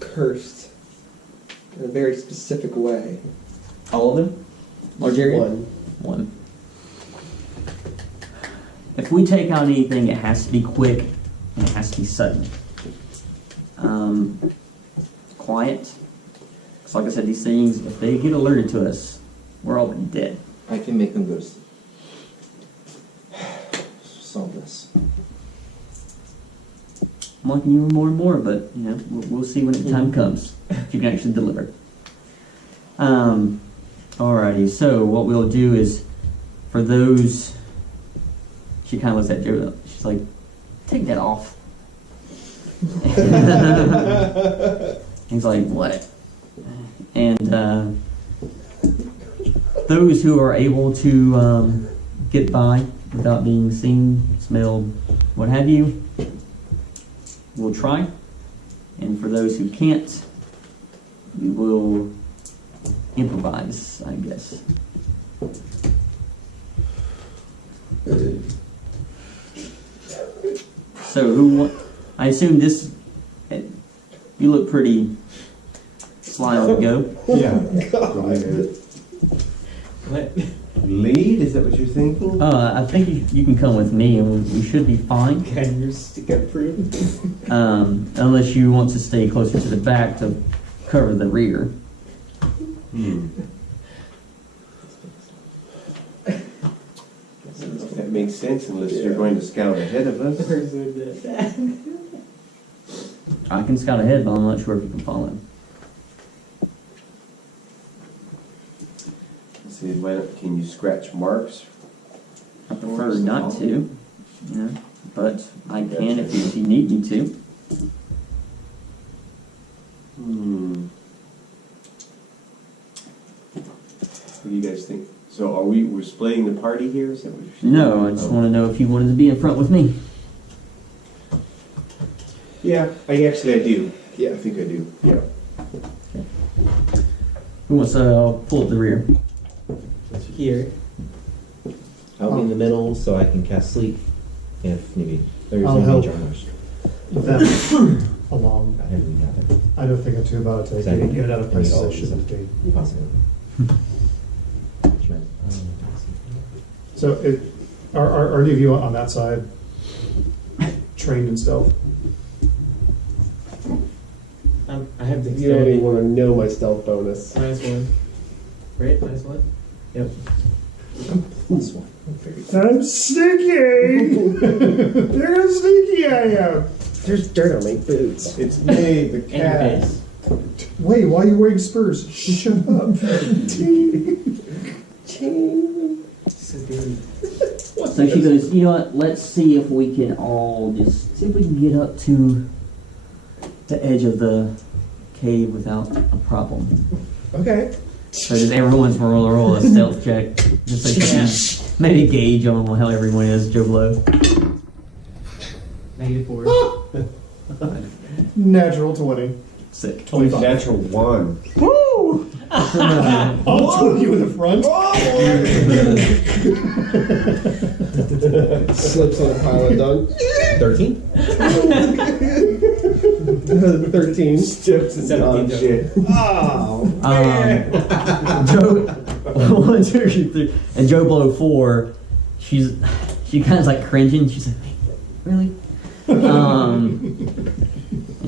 cursed in a very specific way. All of them? Or Jerry? One. If we take out anything, it has to be quick and it has to be sudden. Quiet. Because like I said, these things, if they get alerted to us, we're already dead. I can make them go to sleep. Solve this. I'm liking you more and more, but you know, we'll see when the time comes if you can actually deliver. Alrighty, so what we'll do is, for those, she kind of looks at Joe. She's like, "Take that off." He's like, "What?" And those who are able to get by without being seen, smelled, what have you, will try. And for those who can't, we will improvise, I guess. So I assume this, you look pretty sly on the go. Yeah. What? Lead? Is that what you're thinking? I think you can come with me and we should be fine. Can you stick up proof? Unless you want to stay closer to the back to cover the rear. That makes sense unless you're going to scout ahead of us. I can scout ahead, but I'm not sure if you can follow. See, can you scratch marks? I prefer not to, but I can if you need me to. What do you guys think? So we're splitting the party here? Is that what you're saying? No, I just want to know if you wanted to be in front with me. Yeah, I do. Yeah, I think I do. Yeah. Who wants to pull up the rear? Here. I'll be in the middle so I can cast sleep if maybe there's I'll no help. charmers. Them along. I haven't got that. I know a thing or two about it, getting in and out of places I shouldn't be. Possible. So are any of you on that side trained in stealth? I have the You don't even want to know my stealth bonus. -1. Right? -1? Yep. Plus one. I'm sneaky! They're how sneaky I am! There's dirt on my boots. It's me, the And your cat. face. Wait, why are you wearing spurs? Shut up. So dirty. So she goes, you know what, let's see if we can all just, see if we can get up to the edge of the cave without a problem. Okay. So does everyone's roll a stealth check? Just so you can maybe gauge on how everyone is, Joe Blow. -4. Natural 20. Sick. 25. Natural 1. Woo! I'll put you in the front. Slips on a pile of dung. 13? 13. Steps and 17 shit. Oh, Joe, 1, 2, 3, and Joe Blow 4. She kind of like cringing. She's like, really? And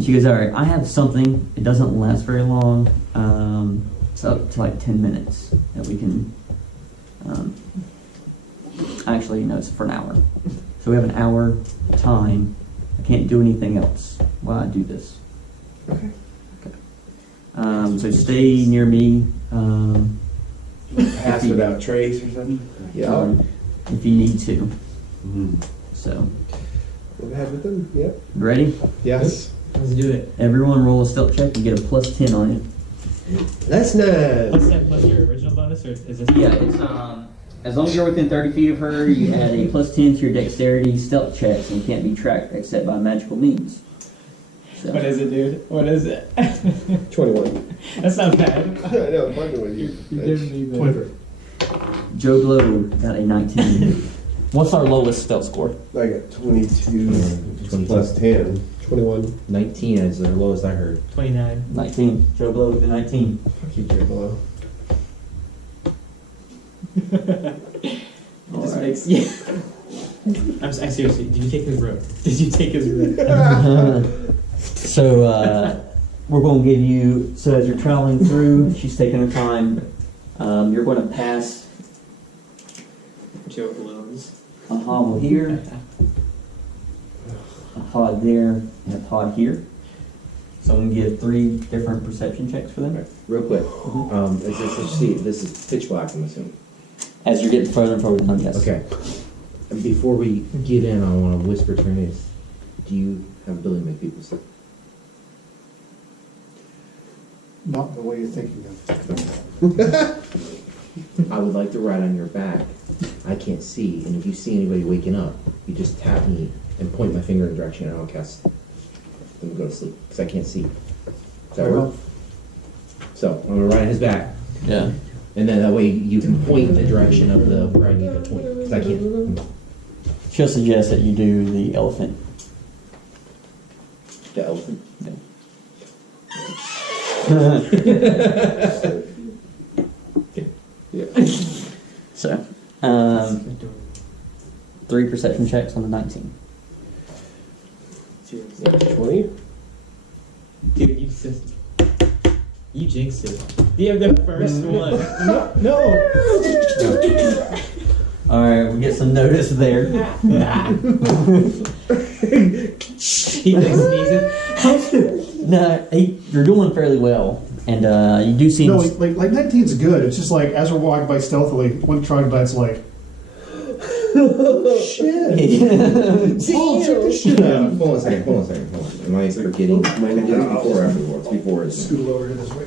she goes, all right, I have something. It doesn't last very long. It's up to like 10 minutes that we can. Actually, no, it's for an hour. So we have an hour time. I can't do anything else while I do this. Okay. So stay near me. pass without trace or something? Yeah. If you need to. So, Go ahead with them. Yep. ready? Yes. Let's do it. Everyone roll a stealth check. You get a +10 on it. That's nice. What's that plus your original bonus, or is this? Yeah, it's as long as you're within 30 feet of her, you add a +10 to your dexterity stealth checks and can't be tracked except by magical means. So, What is it, dude? What is it? 21. That's not bad. I know, I'm fucking with you. You're giving me the. 23. Joe Blow got a 19. What's our lowest stealth score? I got 22 22. plus 10. 21. 19 is the lowest I heard. 29. 19. Joe Blow with a 19. Fuck you, Joe Blow. This makes yeah. I'm seriously. Did you take his rope? Did you take his rope? So we're going to give you. So as you're traveling through, she's taking her time. You're going to pass Joe blows. a hovel here, a pod there, and a pod here. So I'm going to give 3 different perception checks for them. Real quick, is this is pitch black, I'm assuming. As you're getting further and further down, yes. Okay. And before we get in, I want to whisper to her ears. Do you have ability to make people sleep? Not the way you're thinking of. I would like to ride on your back. I can't see, and if you see anybody waking up, you just tap me and point my finger in the direction, and I'll cast them to go to sleep because I can't see. Does that work? So I'm gonna ride on his back, Yeah. and then that way you can point the direction of the where I need to point because I can't. She'll suggest that you do the elephant. The elephant. So, 3 perception checks on the 19. 20? Dude, you jinxed it. You have the first one. No. All right, we get some notice there. He like sneezes. No, you're doing fairly well, and you do seem. No, like 19's good. It's just like as we're walking by stealthily, one troglodyte's like, shit. Oh, check this shit out. Hold on a second. Am I forgetting? Am I doing it before or after the roll? It's before, isn't Scoot over here this way.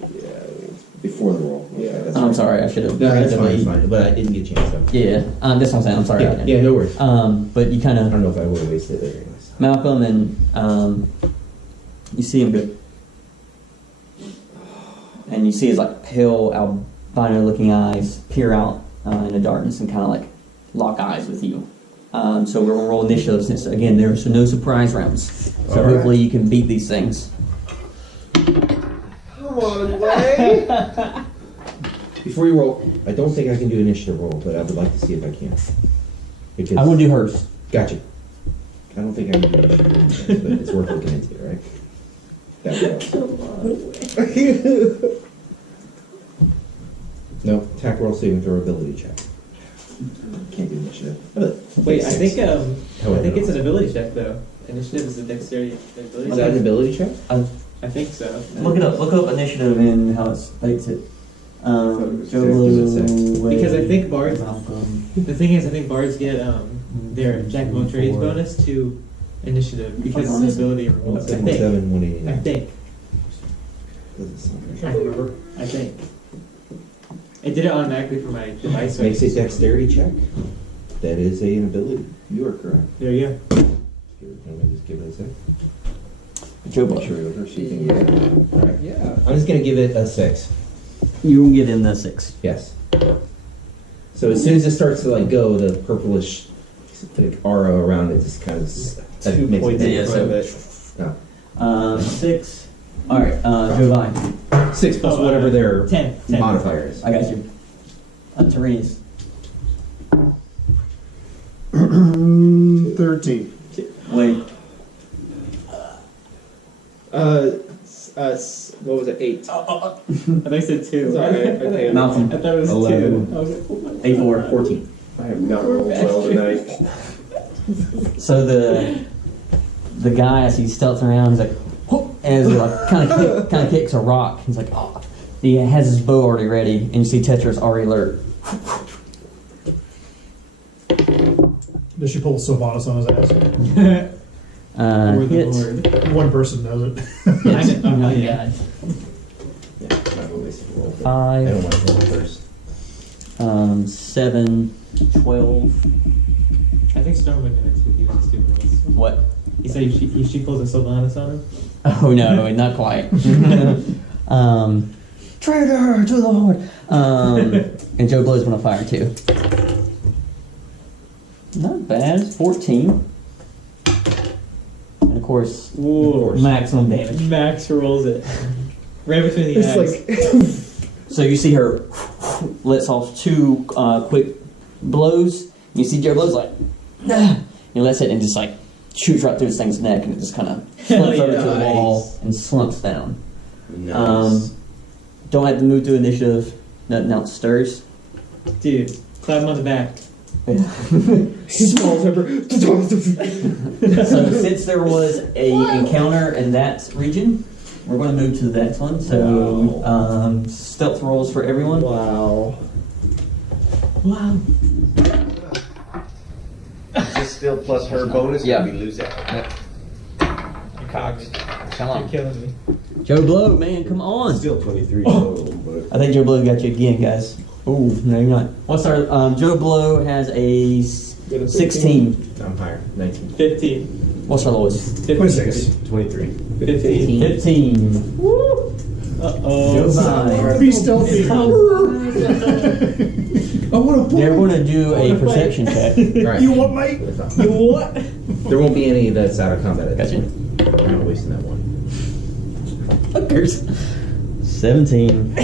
it? Before the roll. Okay, that's I'm fine. sorry, I should have. No, that's fine, it's fine. But I didn't get a chance to. Yeah, that's what I'm saying. I'm sorry. Yeah, no worries. But you kind I of don't know if I would have wasted it anyways. Malcolm and you see him go. and you see his like pale albino-looking eyes peer out in the darkness and kind of like lock eyes with you. So we're gonna roll initiative since again there's no surprise rounds. So hopefully you can beat these things. Come on, Way. Before you roll, I don't think I can do initiative roll, but I would like to see if I can. Because I'm gonna do hers. Gotcha. I don't think I can do initiative roll, but it's worth looking into, right? That roll. No, attack roll, saving throw, ability check. Can't do initiative. Wait, I think However. it's an ability check though. Initiative is a dexterity ability Is that an check. ability check? I think so. Look it up. Look up initiative and how it states it. Joe Blue, Because I think bards. Malcolm. The thing is, I think bards get their jack of all trades bonus to initiative because it's an ability roll. I think. 77, 189. I think. Doesn't sound I right. remember. I think. It did it automatically for my device. so Makes I a just- dexterity check. That is an ability. You are correct. There you go. Let me just give it a sec. Joe Make Blue. sure you're so you can get it. Alright. Yeah. I'm just gonna give it a 6. You won't get in the 6. Yes. So as soon as it starts to like go, the purplish like, aura around it just kind of 2 points Yeah, in so- front of it. 6. All right, Giovanni. 6 plus whatever their 10. modifier is. I got you. Therese. 13. Wait. What was it? 8. I think I said 2. Sorry, okay. Malcolm. I thought it was 11. 2. I was like, oh my God. A4. 14. I have not rolled well tonight. So the guy, as he's stealthing around, he's like, whoop, and as he like kind of kicks a rock, he's like, oh. He has his bow already ready, and you see Tetra's already alert. Does she pull the Sylvanas on his ass? Or the Hit. Lord. One person knows it. Yes. Oh, Oh, yeah. God. Yeah, not gonna waste a roll. but 5. I don't want to roll first. 7, 12. I think Storm would know too. He was doing this. What? He said she pulls a Sylvanas on him. Oh no, not quite. Traitor to the Lord. And Joe Blow's gonna fire too. Not bad. 14. And of course, Whoa. maximum damage. Max rolls it. Right between the eyes. It's like So you see her lets off 2 quick blows. You see Joe Blow's like, nah. He lets it and just like shoots right through this thing's neck, and it just kind of slumps over to the wall and slumps down. Nice. Don't have to move to initiative. Nothing else stirs. Dude, clap him on the back. he falls over. So since there was a encounter in that region, we're going to move to the next one. So stealth rolls for everyone. Wow. Wow. Is this still plus her bonus? Yeah. Or we lose that? Come You're on. killing me. Joe Blow, man, come on. Still 23 total, but I think Joe Blow got you again, guys. Oh, no, you're not. What's our, Joe Blow has a 16. I'm higher. 19. 15. What's our lowest? 26. 23. 15. 15. Woo! Uh-oh. Giovanni. Be stealthy. They're going to do a perception check. Alright. You what, mate? You what? There won't be any that's out of combat at this Gotcha. point. We're not wasting that one. Fuckers. 17.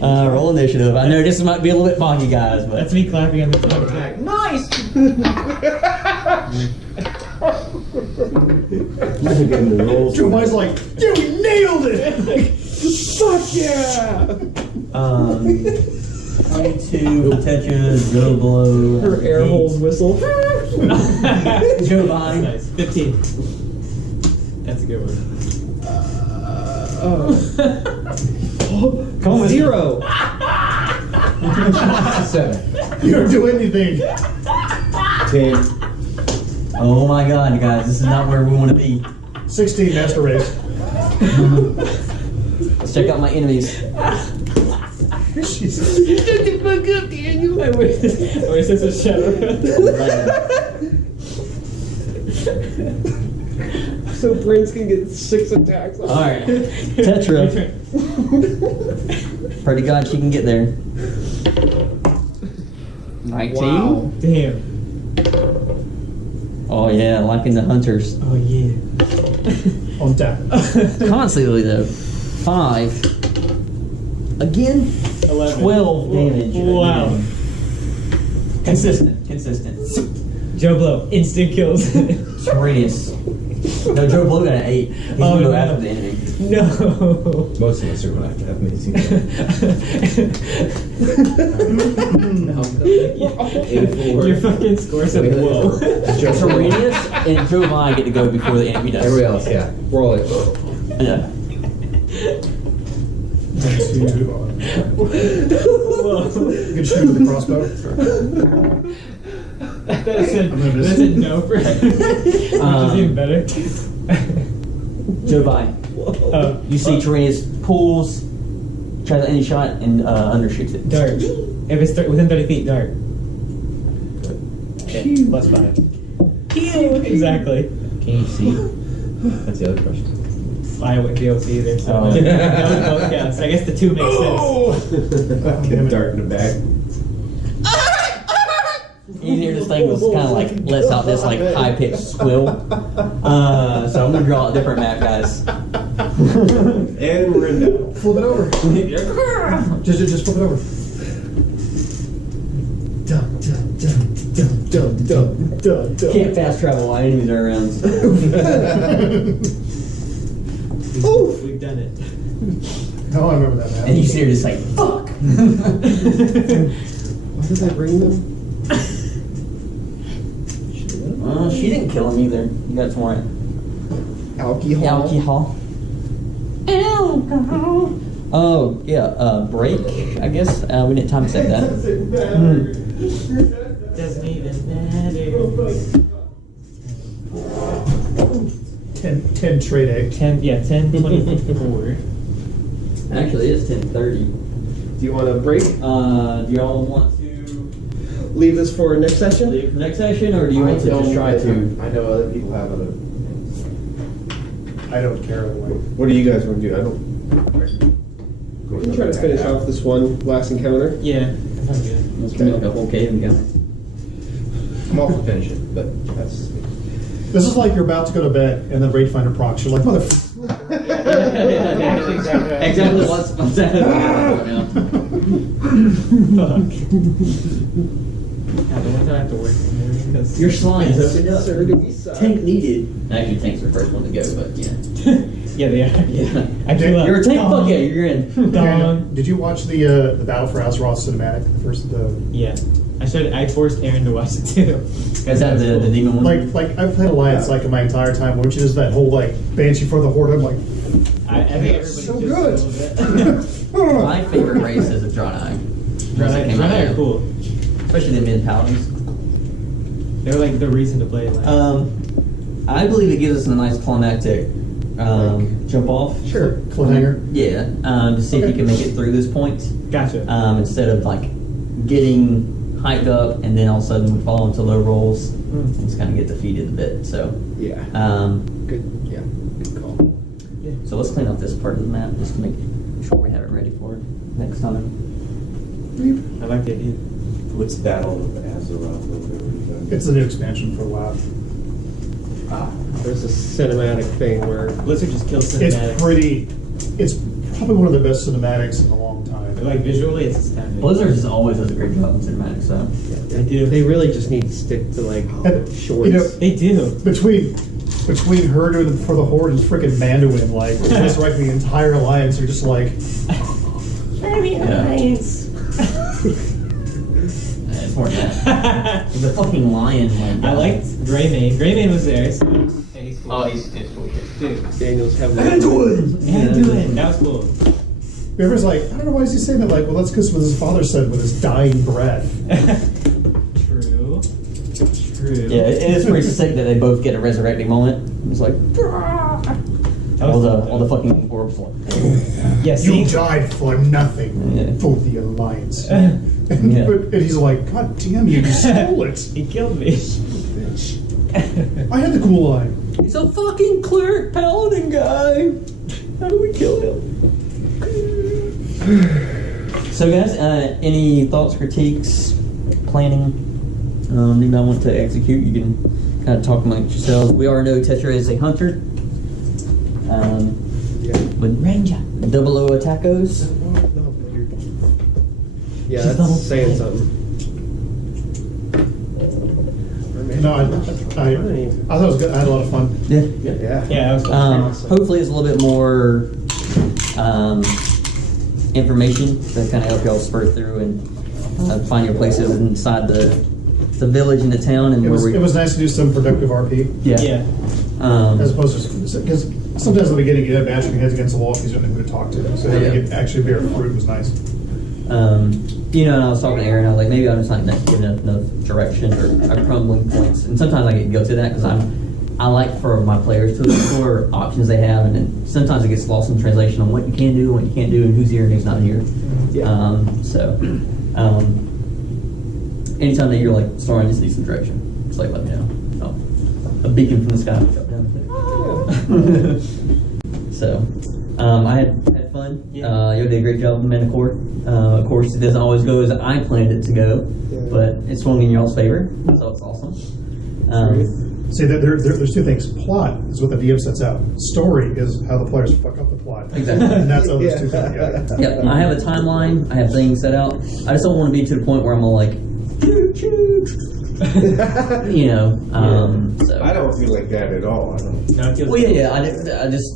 Roll initiative. I know this might be a little bit foggy, guys, but That's me clapping on the back. Giovanni's like, yeah, we nailed it! Fuck yeah! 22 for Tetra, Joe Blow. Her air holes whistle. Giovanni. Nice. 15. That's a good one. Come on, 0. 7. You don't do anything. 10. Oh my god, you guys, this is not where we want to be. 16 master race. Let's check out my enemies. Jesus. Shut the fuck up, Daniel. I wish this was shadow. 11. So Prince can get 6 attacks on Alright. Tetra. Pray to God she can get there. 19. Wow. Damn. Oh yeah, liking the hunters. Oh yeah. On tap. Constantly though. 5. Again. 11. 12 damage. Wow. Again. Consistent. Joe Blow, instant kills. Tremendous. No, Joe Blow got an 8. He's gonna go after the enemy. No. Most of us are going to have to have amazing. Your fucking scores are whoa. Serenius and Joe Vine get to go before the enemy does. Everybody else, yeah. Roll it. Yeah. Good shoot with the crossbow. That's a no for him. Which is even better. Joe Vine. You see Terenius pulls, tries any shot, and undershoots it. Dart. If it's within 30 feet, dart. Okay, +5. Exactly. Can you see? That's the other question. I wouldn't be able to either, so Oh. that both counts. I guess the 2 makes sense. Get a dart in the back. You hear this thing was kind of like lets out this like high pitched squeal. So I'm gonna draw a different map, guys. And we're in now. Flip it over. Just flip it over. Dun, dun, dun, dun, dun, dun, dun, dun. Can't fast travel while enemies are around. We've done it. No, I remember that now. And you see her just like fuck. Why did I bring them? She didn't kill him either. You got some more Alcohol. alcohol. Oh yeah, break. I guess we didn't time set that. Doesn't even matter. 10 trade egg. 10:24. Actually, it's 10:30. Do you want to break? Do y'all want to Leave this for next session? leave for next session, or do you want to just try to? I know other people have other. I don't care either way. What do you guys want to do? I don't. We can try to finish off this one last encounter. Yeah, that sounds good. Let's do like a whole cave and go. I'm all for finishing, but that's. This is like you're about to go to bed and then Raid Finder procs. You're like, motherfucker. Exactly what's happening right now. Fuck. God, the ones I have to work in the morning, 'cause- Your slime's opened up. Sir, do we suck? Tank needed. Actually, tank's the first one to go, but yeah. Yeah, they are. Yeah. I feel You're a tank. Dong. Fuck yeah, you're in. Dong. Did you watch the Battle for Azeroth cinematic? The first, Yeah. I forced Aaron to watch it too. Is that the demon one? like I've played Alliance like in my entire time, which is that whole like Banshee for the Horde. I'm like, I think everybody so just good. My favorite race is the Draenei. Draenei are cool. Especially the mid paladins. They're like the reason to play it. I believe it gives us a nice climactic jump off. Sure, cliffhanger. Yeah, to see if you can make it through this point. Gotcha. Instead of like getting hyped up and then all of a sudden we fall into low rolls and just kind of get defeated a bit. So, Yeah. Good. Yeah. Good call. so let's clean up this part of the map just to make sure we have it ready for next time. I like the idea. What's Battle of Azeroth? It's a new expansion for WoW. There's a cinematic thing where Blizzard just kills It's cinematics. pretty. It's probably one of the best cinematics in a long time. Like visually, it's astounding. Blizzard just always does a great job in cinematics, so. They do. they really just need to stick to like And, shorts. you know, They do. between her doing it for the Horde and freaking Manduin, like resurrecting the entire alliance, you're just like, Yeah. It's more than that. He's a fucking lion. Like, I liked Greymane. Greymane was there. So. Oh, he's cool. Dude. Daniel's heavily. Anduin. That was cool. everyone's like, I don't know why is he saying that. Like, well, that's because what his father said with his dying breath. True. True. Yeah, it is pretty sick that they both get a resurrecting moment. It's like all the fucking orbs. Like, Yeah, see? You died for nothing Yeah. for the alliance. Yeah. And he's like, God damn you stole it. He killed me. Bitch. I had the cool line. He's a fucking cleric paladin guy. How do we kill him? So guys, any thoughts, critiques, planning? Anybody want to execute? You can kind of talk amongst yourselves. We already know Tetra is a hunter. With Ranger, 00 Tacos. Yeah, She's that's double- saying something. No, I thought it was good. I had a lot of fun. Yeah. Yeah. Yeah, that was Hopefully it's a little bit more information to kind of help y'all spur through and find your places inside the village and the town and It where was, we. it was nice to do some productive RP. Yeah. Yeah. As opposed to, because sometimes in the beginning you have bashing your heads against the wall because you don't know who to talk to. So having it actually bear fruit was nice. You know, and I was talking to Aaron, I was like, maybe I'm just not giving enough direction or crumbling points. And sometimes I get guilty of that because I like for my players to explore options they have, and then sometimes it gets lost in translation on what you can do, what you can't do, and who's here and who's not here. Anytime that you're like, sorry, I just need some direction, just like let me know. Oh, a beacon from the sky will drop down. So, I had fun. You did a great job with the Manticore. Of course, it doesn't always go as I planned it to go, but it swung in y'all's favor, so it's awesome. See, there's two things. Plot is what the DM sets out. Story is how the players fuck up the plot. Exactly. And that's how those two things together. Yep, I have a timeline. I have things set out. I just don't want to be to the point where I'm all like, choo choo. You know. So. I don't feel like that at all. I don't. No, it feels Well, yeah. I just